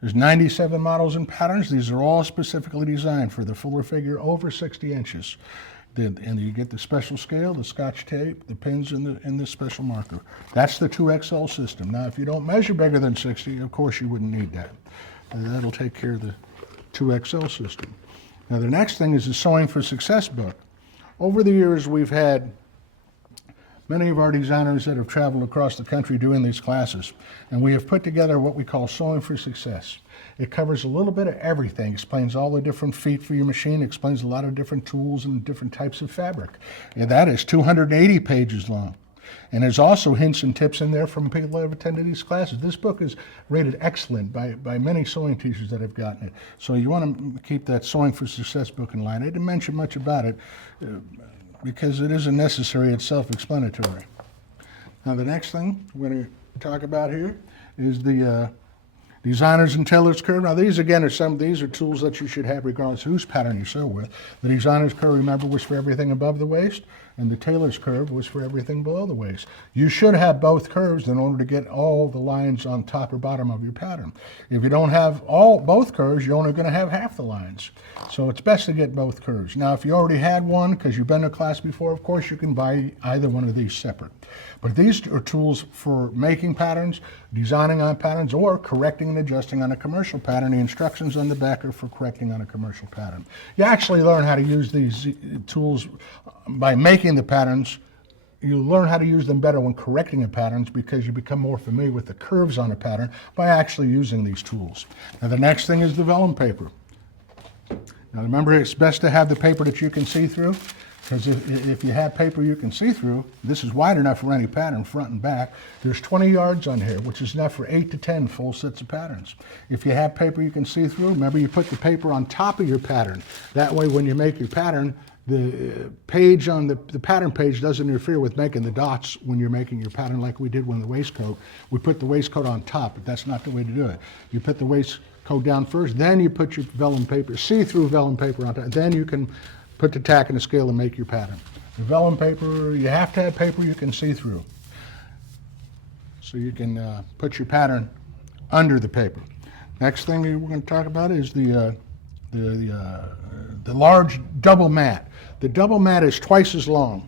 There's 97 models and patterns. These are all specifically designed for the fuller figure over 60 inches. And you get the special scale, the scotch tape, the pins, and the special marker. That's the 2XL system. Now, if you don't measure bigger than 60, of course you wouldn't need that. That'll take care of the 2XL system. Now, the next thing is the Sewing for Success book. Over the years, we've had many of our designers that have traveled across the country doing these classes, and we have put together what we call Sewing for Success. It covers a little bit of everything, explains all the different feet for your machine, explains a lot of different tools and different types of fabric. And that is 280 pages long. And there's also hints and tips in there from people that have attended these classes. This book is rated excellent by many sewing teachers that have gotten it. So you want to keep that Sewing for Success book in line. I didn't mention much about it, because it isn't necessary, it's self-explanatory. Now the next thing we're going to talk about here is the Designers and Tailors Curve. Now these again these are tools that you should have regardless of whose pattern you sew with. The Designer's Curve, remember, was for everything above the waist, and the Tailor's Curve was for everything below the waist. You should have both curves in order to get all the lines on top or bottom of your pattern. If you don't have both curves, you're only going to have half the lines. So it's best to get both curves. Now if you already had one because you've been to class before, of course you can buy either one of these separate. But these are tools for making patterns, designing on patterns, or correcting and adjusting on a commercial pattern. The instructions on the back are for correcting on a commercial pattern. You actually learn how to use these tools by making the patterns. You learn how to use them better when correcting the patterns because you become more familiar with the curves on a pattern by actually using these tools. Now the next thing is the vellum paper. Now remember, it's best to have the paper that you can see through, because if you have paper you can see through, this is wide enough for any pattern, front and back. There's 20 yards on here, which is enough for 8 to 10 full sets of patterns. If you have paper you can see through, remember you put the paper on top of your pattern. That way when you make your pattern, The page on the pattern page doesn't interfere with making the dots when you're making your pattern like we did with the waistcoat. We put the waistcoat on top, but that's not the way to do it. You put the waistcoat down first, then you put your vellum paper, see-through vellum paper on top, and then you can put the tack and the scale and make your pattern. The vellum paper, you have to have paper you can see through. So you can put your pattern under the paper. Next thing we're going to talk about is the large double mat. The double mat is twice as long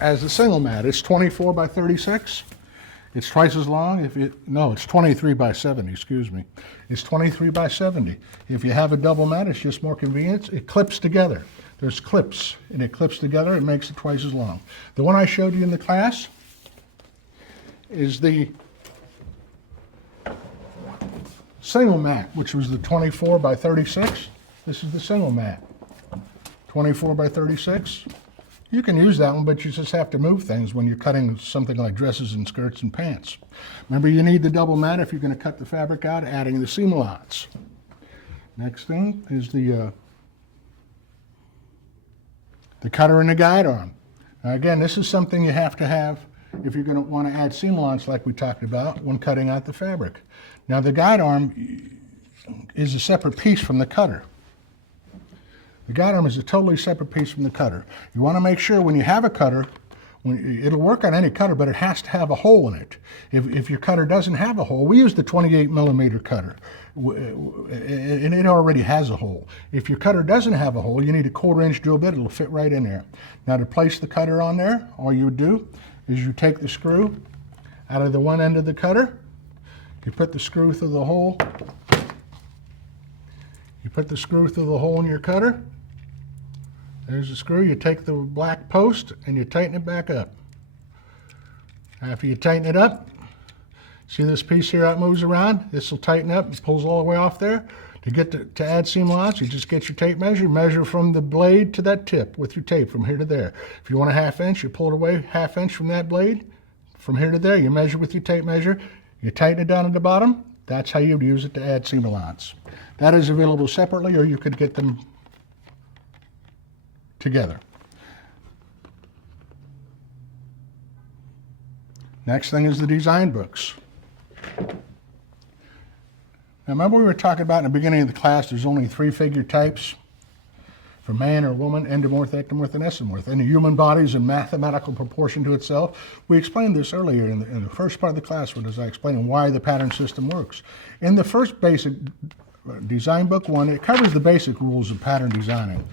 as the single mat. It's 24 by 36. It's twice as long. It's 23 by 70, excuse me. It's 23 by 70. If you have a double mat, it's just more convenient. It clips together. There's clips, and it clips together. It makes it twice as long. The one I showed you in the class is the single mat, which was the 24 by 36. This is the single mat, 24 by 36. You can use that one, but you just have to move things when you're cutting something like dresses and skirts and pants. Remember, you need the double mat if you're going to cut the fabric out, adding the seam allowance. Next thing is the cutter and the guide arm. Now again, this is something you have to have if you're going to want to add seam allowance like we talked about when cutting out the fabric. Now the guide arm is a separate piece from the cutter. The guide arm is a totally separate piece from the cutter. You want to make sure when you have a cutter, it'll work on any cutter, but it has to have a hole in it. If your cutter doesn't have a hole, we use the 28 millimeter cutter, and it already has a hole. If your cutter doesn't have a hole, you need a 1/4 inch drill bit. It'll fit right in there. Now to place the cutter on there, all you would do is you take the screw out of the one end of the cutter, you put the screw through the hole, in your cutter. There's the screw. You take the black post and you tighten it back up. After you tighten it up, see this piece here how it moves around? This will tighten up and pulls all the way off there. To add seam allowance, you just get your tape measure, measure from the blade to that tip with your tape from here to there. If you want a 1/2 inch, you pull it away 1/2 inch from that blade. From here to there, you measure with your tape measure. You tighten it down at the bottom. That's how you'd use it to add seam allowance. That is available separately, or you could get them together. Next thing is the design books. Now remember we were talking about in the beginning of the class there's only 3 figure types for man or woman, endomorph, ectomorph, and esomorph. And the human body is in mathematical proportion to itself. We explained this earlier in the first part of the class as I explained why the pattern system works. In the first basic design book 1, it covers the basic rules of pattern designing.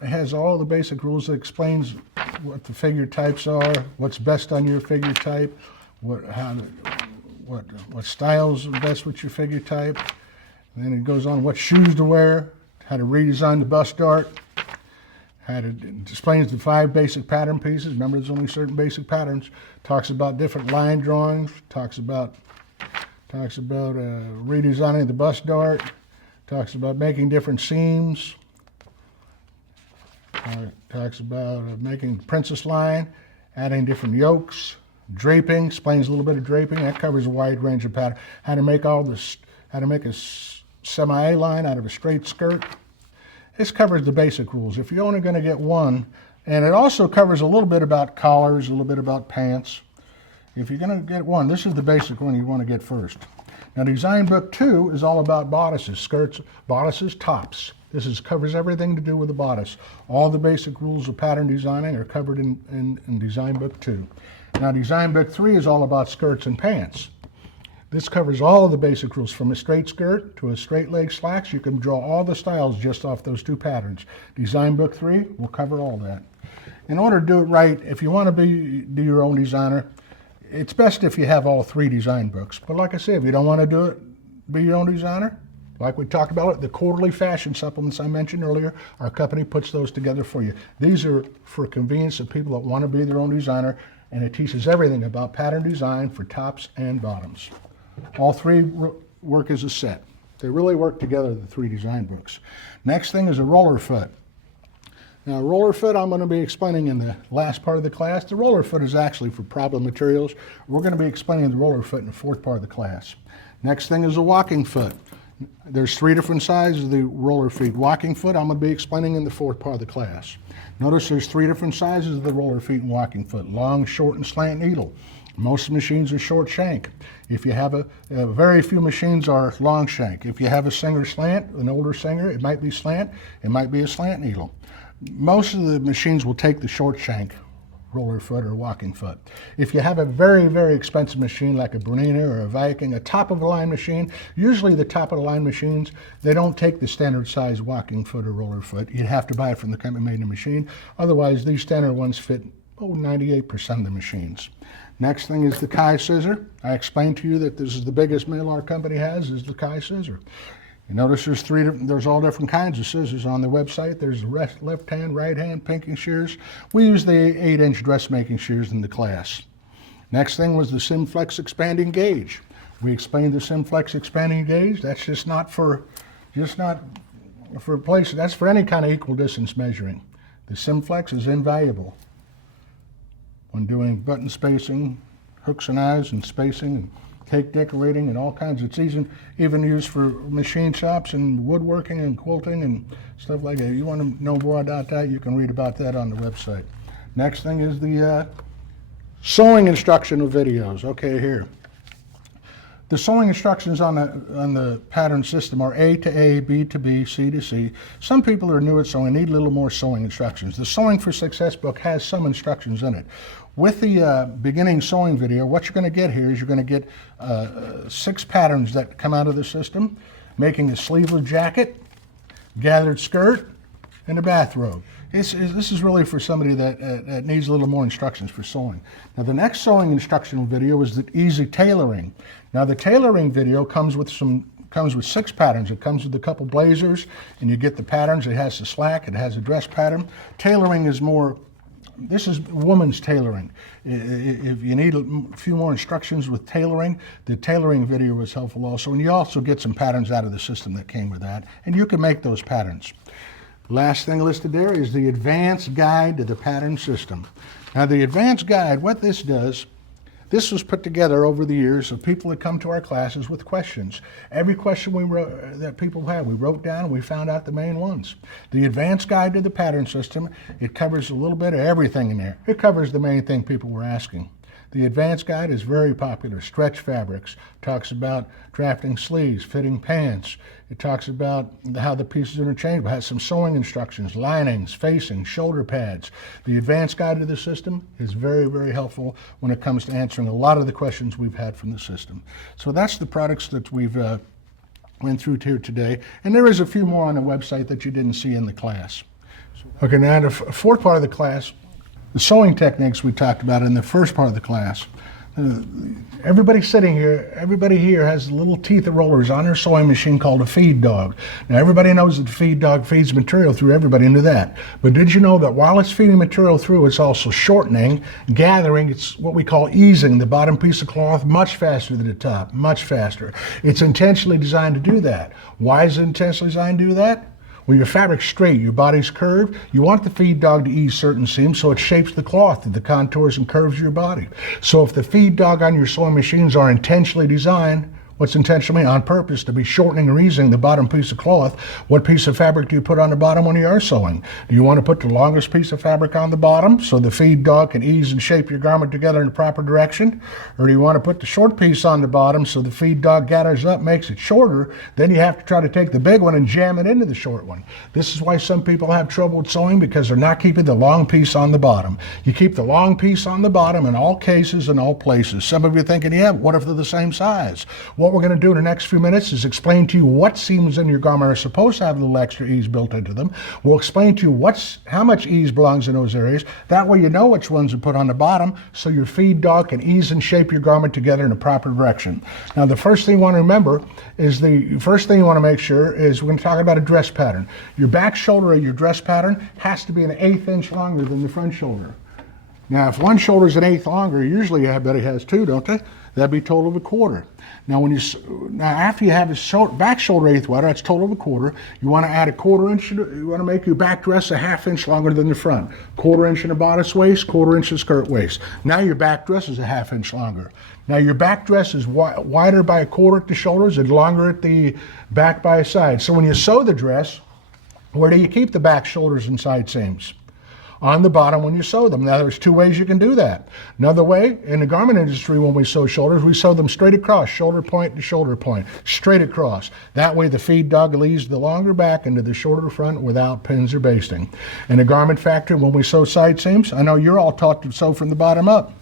It has all the basic rules. It explains what the figure types are, what's best on your figure type, what styles are best with your figure type. And then it goes on what shoes to wear, how to redesign the bust dart, it explains the 5 basic pattern pieces. Remember, there's only certain basic patterns. Talks about different line drawings. Talks about redesigning the bust dart. Talks about making different seams. Talks about making princess line, adding different yokes, draping, explains a little bit of draping. That covers a wide range of patterns. How to make a semi-A line out of a straight skirt. This covers the basic rules. If you're only going to get one, and it also covers a little bit about collars, a little bit about pants. If you're going to get one, this is the basic one you want to get first. Now, Design Book 2 is all about bodices, skirts, bodices, tops. This covers everything to do with the bodice. All the basic rules of pattern designing are covered in Design Book 2. Now, Design Book 3 is all about skirts and pants. This covers all of the basic rules, from a straight skirt to a straight leg slacks. You can draw all the styles just off those 2 patterns. Design Book 3 will cover all that. In order to do it right, if you want to be your own designer, it's best if you have all 3 design books. But like I said, if you don't want to be your own designer, like we talked about, the quarterly fashion supplements I mentioned earlier, our company puts those together for you. These are for convenience of people that want to be their own designer, and it teaches everything about pattern design for tops and bottoms. All 3 work as a set. They really work together, the 3 design books. Next thing is a roller foot. Now, roller foot I'm going to be explaining in the last part of the class. The roller foot is actually for problem materials. We're going to be explaining the roller foot in the 4th part of the class. Next thing is a walking foot. There's 3 different sizes of the roller feet. Walking foot, I'm going to be explaining in the 4th part of the class. Notice there's 3 different sizes of the roller feet and walking foot. Long, short, and slant needle. Most machines are short shank. If you have very few machines are long shank. If you have a Singer slant, an older Singer, it might be slant, it might be a slant needle. Most of the machines will take the short shank roller foot or walking foot. If you have a very, very expensive machine like a Bernina or a Viking, a top-of-the-line machine, usually the top-of-the-line machines, they don't take the standard size walking foot or roller foot. You'd have to buy it from the company made the machine. Otherwise, these standard ones fit 98% of the machines. Next thing is the Kai scissor. I explained to you that this is the biggest mill our company has, is the Kai scissor. You notice there's all different kinds of scissors on the website. There's the left hand, right hand, pinking shears. We use the 8-inch dressmaking shears in the class. Next thing was the Simflex expanding gauge. We explained the Simflex expanding gauge. That's not for places. That's for any kind of equal distance measuring. The Simflex is invaluable when doing button spacing, hooks and eyes, and spacing, and cake decorating, and all kinds. It's even used for machine shops and woodworking and quilting and stuff like that. You want to know more about that, you can read about that on the website. Next thing is the sewing instructional videos. Okay, here. The sewing instructions on the pattern system are A to A, B to B, C to C. Some people are new at sewing need a little more sewing instructions. The Sewing for Success book has some instructions in it. With the beginning sewing video, what you're going to get here is you're going to get 6 patterns that come out of the system, making a sleeveless jacket, gathered skirt, and a bathrobe. This is really for somebody that needs a little more instructions for sewing. Now the next sewing instructional video is the easy tailoring. Now the tailoring video comes with 6 patterns. It comes with a couple blazers, and you get the patterns. It has the slack, it has a dress pattern. Tailoring is more, this is woman's tailoring. If you need a few more instructions with tailoring, the tailoring video was helpful also. And you also get some patterns out of the system that came with that, and you can make those patterns. Last thing listed there is the Advanced Guide to the Pattern System. Now the Advanced Guide, what this does, this was put together over the years of people that come to our classes with questions. Every question that people had, we wrote down and we found out the main ones. The Advanced Guide to the Pattern System, it covers a little bit of everything in there. It covers the main thing people were asking. The Advanced Guide is very popular. Stretch fabrics, talks about drafting sleeves, fitting pants. It talks about how the pieces are interchangeable. It has some sewing instructions, linings, facing, shoulder pads. The Advanced Guide to the system is very, very helpful when it comes to answering a lot of the questions we've had from the system. So that's the products that we've went through here today. And there is a few more on the website that you didn't see in the class. Okay, now the 4th part of the class, the sewing techniques we talked about in the first part of the class. Everybody sitting here, everybody here has little teeth rollers on their sewing machine called a feed dog. Now everybody knows that the feed dog feeds material through, everybody knew that. But did you know that while it's feeding material through, it's also shortening, gathering, it's what we call easing the bottom piece of cloth much faster than the top, much faster. It's intentionally designed to do that. Why is it intentionally designed to do that? When your fabric's straight, your body's curved, you want the feed dog to ease certain seams so it shapes the cloth to the contours and curves of your body. So if the feed dog on your sewing machines are intentionally designed, what's intentionally on purpose to be shortening or easing the bottom piece of cloth, what piece of fabric do you put on the bottom when you are sewing? Do you want to put the longest piece of fabric on the bottom so the feed dog can ease and shape your garment together in the proper direction? Or do you want to put the short piece on the bottom so the feed dog gathers up, makes it shorter, then you have to try to take the big one and jam it into the short one. This is why some people have trouble with sewing, because they're not keeping the long piece on the bottom. You keep the long piece on the bottom in all cases and all places. Some of you are thinking, yeah, what if they're the same size? What we're going to do in the next few minutes is explain to you what seams in your garment are supposed to have a little extra ease built into them. We'll explain to you how much ease belongs in those areas. That way you know which ones to put on the bottom so your feed dog can ease and shape your garment together in the proper direction. Now the first thing you want to remember is we're going to talk about a dress pattern. Your back shoulder of your dress pattern has to be an 1/8 inch longer than the front shoulder. Now, if one shoulder's an eighth longer, usually everybody has two, don't they? That'd be total of a quarter. Now, after you have a back shoulder eighth wider, that's total of a quarter. You want to add a quarter inch. You want to make your back dress a half inch longer than the front. Quarter inch in the bodice waist, quarter inch in skirt waist. Now your back dress is a half inch longer. Now your back dress is wider by a quarter at the shoulders and longer at the back by a side. So when you sew the dress, where do you keep the back, shoulders, and side seams? On the bottom when you sew them. Now there's two ways you can do that. Another way, in the garment industry, when we sew shoulders, we sew them straight across, shoulder point to shoulder point, straight across. That way the feed dog leads the longer back into the shorter front without pins or basting. In the garment factory, when we sew side seams, I know you're all taught to sew from the bottom up.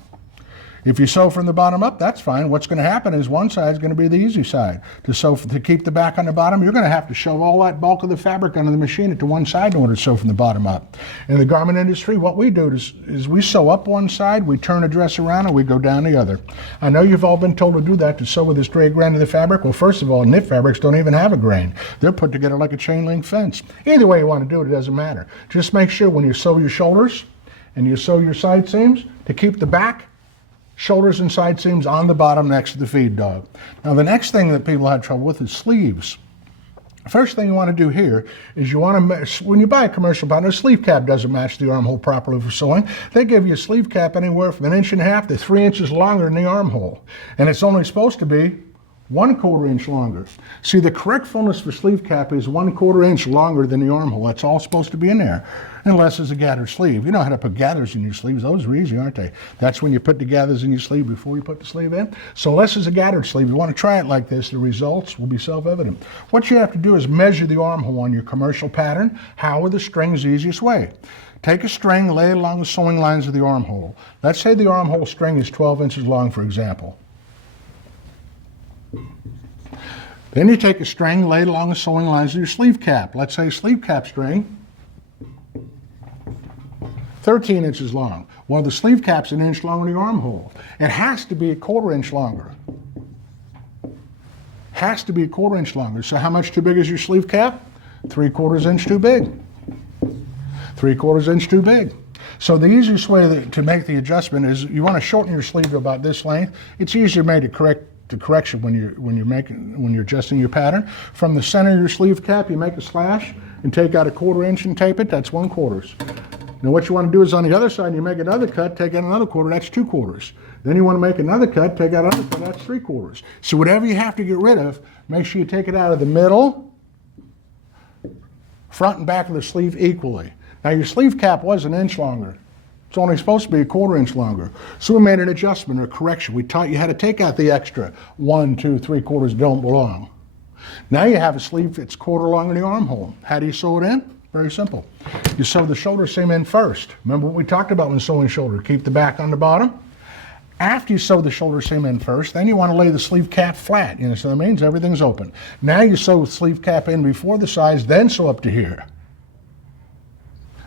If you sew from the bottom up, that's fine. What's going to happen is one side is going to be the easy side. To keep the back on the bottom, you're going to have to shove all that bulk of the fabric onto the machine to one side in order to sew from the bottom up. In the garment industry, what we do is we sew up one side, we turn the dress around, and we go down the other. I know you've all been told to do that, to sew with a straight grain of the fabric. Well, first of all, knit fabrics don't even have a grain. They're put together like a chain link fence. Either way you want to do it, it doesn't matter. Just make sure when you sew your shoulders and you sew your side seams, to keep the back, shoulders and side seams on the bottom next to the feed dog. Now the next thing that people have trouble with is sleeves. First thing you want to do here is you want to, when you buy a commercial pattern, a sleeve cap doesn't match the armhole properly for sewing. They give you a sleeve cap anywhere from 1.5 inches to 3 inches longer than the armhole. And it's only supposed to be 1/4 inch longer. See, the correct fullness for sleeve cap is 1/4 inch longer than the armhole. That's all supposed to be in there, unless it's a gathered sleeve. You know how to put gathers in your sleeves. Those are easy, aren't they? That's when you put the gathers in your sleeve before you put the sleeve in. So unless it's a gathered sleeve, you want to try it like this, the results will be self-evident. What you have to do is measure the armhole on your commercial pattern. How are the strings the easiest way? Take a string, lay it along the sewing lines of the armhole. Let's say the armhole string is 12 inches long, for example. Then you take a string, lay it along the sewing lines of your sleeve cap. Let's say sleeve cap string, 13 inches long. Well, the sleeve cap's 1 inch longer than the armhole. It has to be 1/4 inch longer. Has to be 1/4 inch longer. So how much too big is your sleeve cap? 3/4 inch too big. 3/4 inch too big. So the easiest way to make the adjustment is you want to shorten your sleeve to about this length. It's easier made to correction when you're adjusting your pattern. From the center of your sleeve cap, you make a slash and take out 1/4 inch and tape it. That's 1/4. Now what you want to do is on the other side, you make another cut, take out another quarter. That's 2/4. Then you want to make another cut, take out another cut. That's 3/4. So whatever you have to get rid of, make sure you take it out of the middle, front and back of the sleeve equally. Now your sleeve cap was 1 inch longer. It's only supposed to be 1/4 inch longer. So we made an adjustment or correction. We taught you how to take out the extra 1, 2, 3/4 don't belong. Now you have a sleeve that's 1/4 longer than the armhole. How do you sew it in? Very simple. You sew the shoulder seam in first. Remember what we talked about when sewing shoulder. Keep the back on the bottom. After you sew the shoulder seam in first, then you want to lay the sleeve cap flat. You know, so that means everything's open. Now you sew the sleeve cap in before the sides, then sew up to here.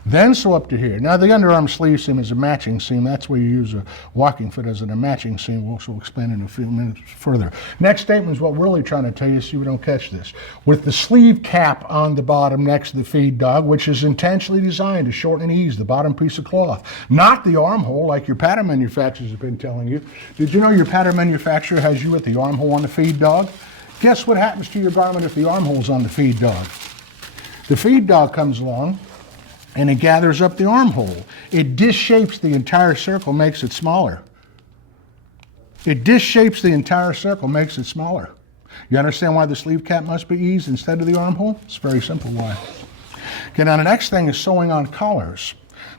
Then sew up to here. Now the underarm sleeve seam is a matching seam. That's where you use a walking foot as a matching seam. We'll explain in a few minutes further. Next statement is what we're really trying to tell you so you don't catch this. With the sleeve cap on the bottom next to the feed dog, which is intentionally designed to shorten and ease the bottom piece of cloth, not the armhole like your pattern manufacturers have been telling you. Did you know your pattern manufacturer has you with the armhole on the feed dog? Guess what happens to your garment if the armhole's on the feed dog? The feed dog comes along and it gathers up the armhole. It disshapes the entire circle, makes it smaller. It disshapes the entire circle, makes it smaller. You understand why the sleeve cap must be eased instead of the armhole? It's very simple why. Okay, now the next thing is sewing on collars.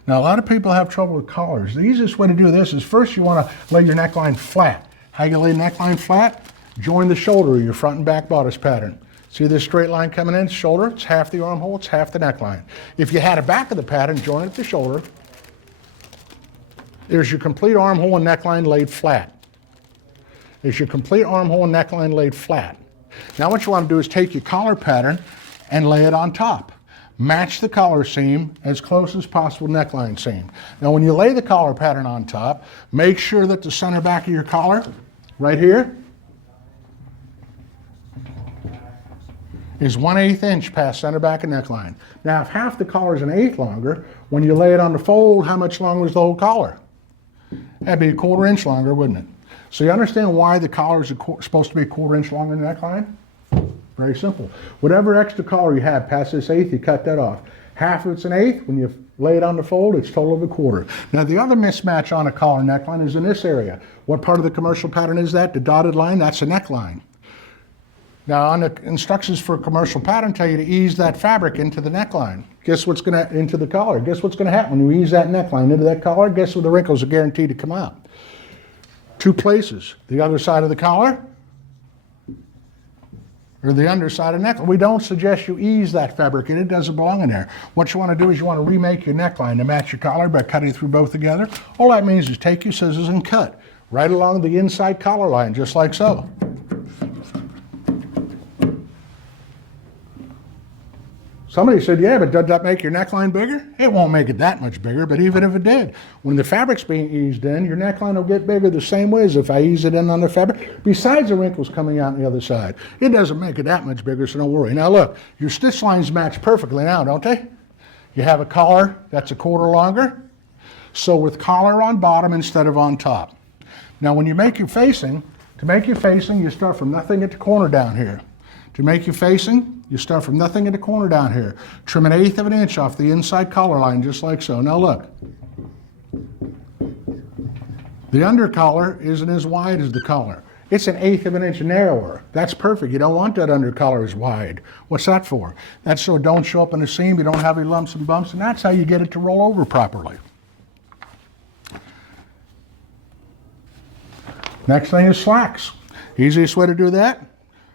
Now a lot of people have trouble with collars. The easiest way to do this is first you want to lay your neckline flat. How you lay the neckline flat? Join the shoulder of your front and back bodice pattern. See this straight line coming in, shoulder, it's half the armhole, it's half the neckline. If you had a back of the pattern, join it at the shoulder. There's your complete armhole and neckline laid flat. There's your complete armhole and neckline laid flat. Now what you want to do is take your collar pattern and lay it on top. Match the collar seam as close as possible neckline seam. Now when you lay the collar pattern on top, make sure that the center back of your collar, right here, is 1/8 inch past center back and neckline. Now if half the collar is 1/8 longer, when you lay it on the fold, how much longer is the whole collar? That'd be a 1/4 inch longer, wouldn't it? So you understand why the collar is supposed to be a 1/4 inch longer than the neckline? Very simple. Whatever extra collar you have past this 1/8, you cut that off. Half of it's an 1/8. When you lay it on the fold, it's total of a 1/4. Now the other mismatch on a collar neckline is in this area. What part of the commercial pattern is that? The dotted line, that's a neckline. Now on the instructions for a commercial pattern tell you to ease that fabric into the neckline. Guess what's going to, into the collar. Guess what's going to happen when you ease that neckline into that collar? Guess where the wrinkles are guaranteed to come out? 2 places. The other side of the collar or the underside of the neckline. We don't suggest you ease that fabric in. It doesn't belong in there. What you want to do is you want to remake your neckline to match your collar by cutting through both together. All that means is take your scissors and cut right along the inside collar line, just like so. Somebody said, yeah, but does that make your neckline bigger? It won't make it that much bigger, but even if it did, when the fabric's being eased in, your neckline will get bigger the same way as if I ease it in on the fabric, besides the wrinkles coming out on the other side. It doesn't make it that much bigger, so don't worry. Now look, your stitch lines match perfectly now, don't they? You have a collar that's a 1/4 longer, so with collar on bottom instead of on top. Now when you make your facing, to make your facing, you start from nothing at the corner down here. To make your facing, you start from nothing at the corner down here. Trim 1/8 of an inch off the inside collar line, just like so. Now look. The under collar isn't as wide as the collar. It's 1/8 of an inch narrower. That's perfect. You don't want that under collar as wide. What's that for? That's so it don't show up in the seam, you don't have any lumps and bumps, and that's how you get it to roll over properly. Next thing is slacks. Easiest way to do that,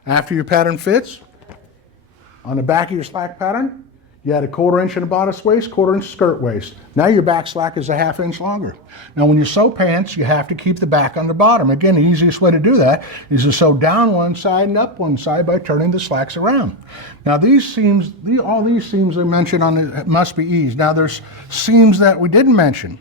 after your pattern fits, on the back of your slack pattern, you had a 1/4 inch in the bodice waist, 1/4 inch skirt waist. Now your back slack is a 1/2 inch longer. Now when you sew pants, you have to keep the back on the bottom. Again, the easiest way to do that is to sew down one side and up one side by turning the slacks around. Now these seams, all these seams I mentioned on it must be eased. Now there's seams that we didn't mention.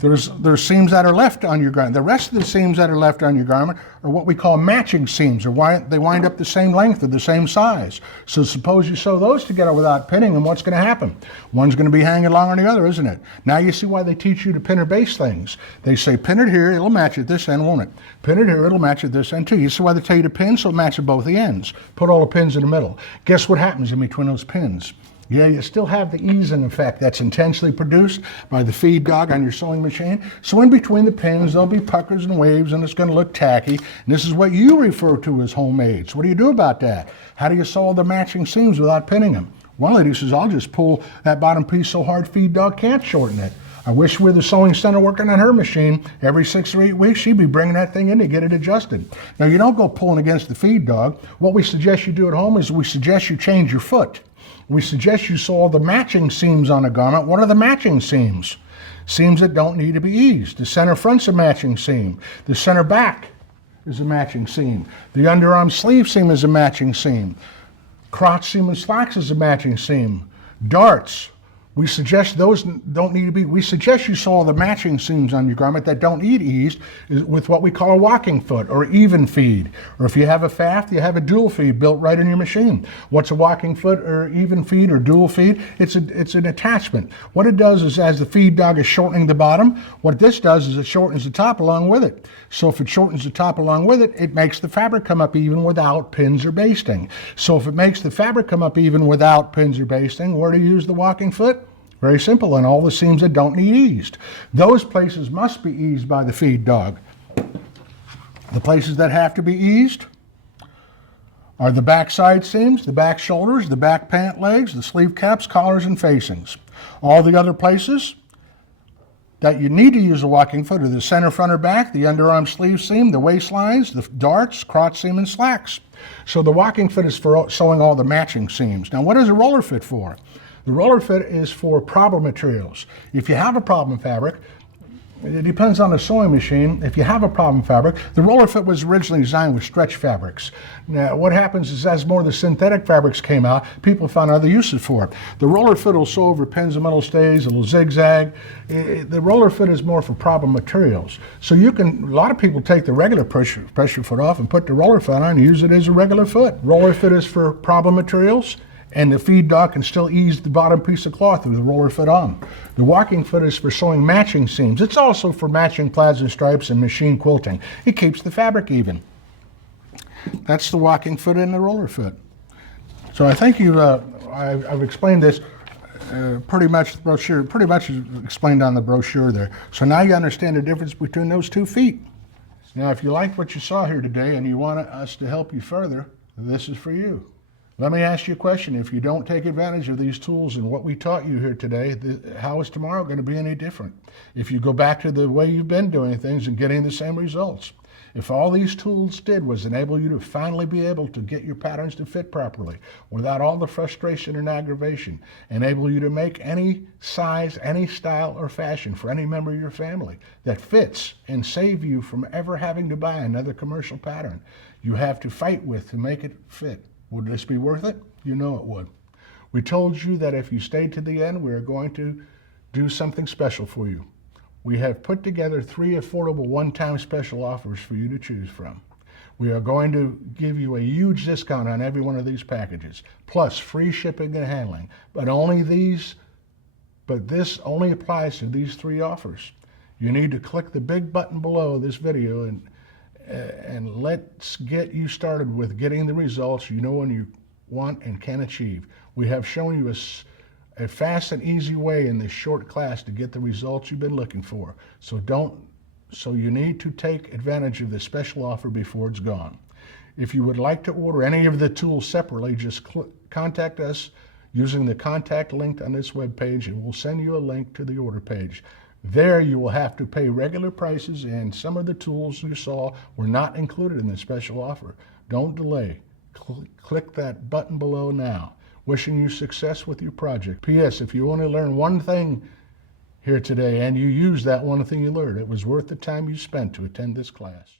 There's seams that are left on your garment. The rest of the seams that are left on your garment are what we call matching seams, or they wind up the same length or the same size. So suppose you sew those together without pinning them, what's going to happen? One's going to be hanging longer than the other, isn't it? Now you see why they teach you to pin or base things. They say pin it here, it'll match at this end, won't it? Pin it here, it'll match at this end too. You see why they tell you to pin? So it matches both the ends. Put all the pins in the middle. Guess what happens in between those pins? Yeah, you still have the easing effect that's intentionally produced by the feed dog on your sewing machine. So in between the pins, there'll be puckers and waves, and it's going to look tacky. And this is what you refer to as homemade. So what do you do about that? How do you sew all the matching seams without pinning them? One lady says, I'll just pull that bottom piece so hard feed dog can't shorten it. I wish we were the sewing center working on her machine. Every 6 or 8 weeks, she'd be bringing that thing in to get it adjusted. Now, you don't go pulling against the feed dog. What we suggest you do at home is we suggest you change your foot. We suggest you sew all the matching seams on a garment. What are the matching seams? Seams that don't need to be eased. The center front's a matching seam. The center back is a matching seam. The underarm sleeve seam is a matching seam. Crotch seam and slacks is a matching seam. Darts. We suggest those don't need to be, we suggest you sew all the matching seams on your garment that don't need eased with what we call a walking foot or even feed. Or if you have a FAFT, you have a dual feed built right in your machine. What's a walking foot or even feed or dual feed? It's an attachment. What it does is as the feed dog is shortening the bottom, what this does is it shortens the top along with it. So if it shortens the top along with it, it makes the fabric come up even without pins or basting. So if it makes the fabric come up even without pins or basting, where to use the walking foot? Very simple, and all the seams that don't need eased. Those places must be eased by the feed dog. The places that have to be eased are the back side seams, the back shoulders, the back pant legs, the sleeve caps, collars, and facings. All the other places that you need to use a walking foot are the center front or back, the underarm sleeve seam, the waistlines, the darts, crotch seam, and slacks. So the walking foot is for sewing all the matching seams. Now what is a roller fit for? The roller fit is for problem materials. If you have a problem fabric, it depends on the sewing machine. If you have a problem fabric, the roller fit was originally designed with stretch fabrics. Now, what happens is as more of the synthetic fabrics came out, people found other uses for it. The roller fit will sew over pins and metal stays, it'll zigzag. The roller fit is more for problem materials. So you can, a lot of people take the regular pressure foot off and put the roller fit on and use it as a regular foot. Roller fit is for problem materials, And the feed dog can still ease the bottom piece of cloth with the roller foot on. The walking foot is for sewing matching seams. It's also for matching plaids and stripes and machine quilting. It keeps the fabric even. That's the walking foot and the roller foot. So I think I've explained this pretty much. The brochure pretty much is explained on the brochure there. So now you understand the difference between those 2 feet. Now, if you liked what you saw here today and you want us to help you further, this is for you. Let me ask you a question. If you don't take advantage of these tools and what we taught you here today, how is tomorrow going to be any different? If you go back to the way you've been doing things and getting the same results. If all these tools did was enable you to finally be able to get your patterns to fit properly without all the frustration and aggravation, enable you to make any size, any style or fashion for any member of your family that fits and save you from ever having to buy another commercial pattern you have to fight with to make it fit. Would this be worth it? You know it would. We told you that if you stayed to the end, we are going to do something special for you. We have put together 3 affordable one-time special offers for you to choose from. We are going to give you a huge discount on every one of these packages, plus free shipping and handling. But this only applies to these 3 offers. You need to click the big button below this video and let's get you started with getting the results you know and you want and can achieve. We have shown you a fast and easy way in this short class to get the results you've been looking for. So you need to take advantage of this special offer before it's gone. If you would like to order any of the tools separately, just contact us using the contact link on this webpage and we'll send you a link to the order page. There you will have to pay regular prices and some of the tools you saw were not included in the special offer. Don't delay. Click that button below now. Wishing you success with your project. P.S. If you only learn one thing here today and you use that one thing you learned, it was worth the time you spent to attend this class.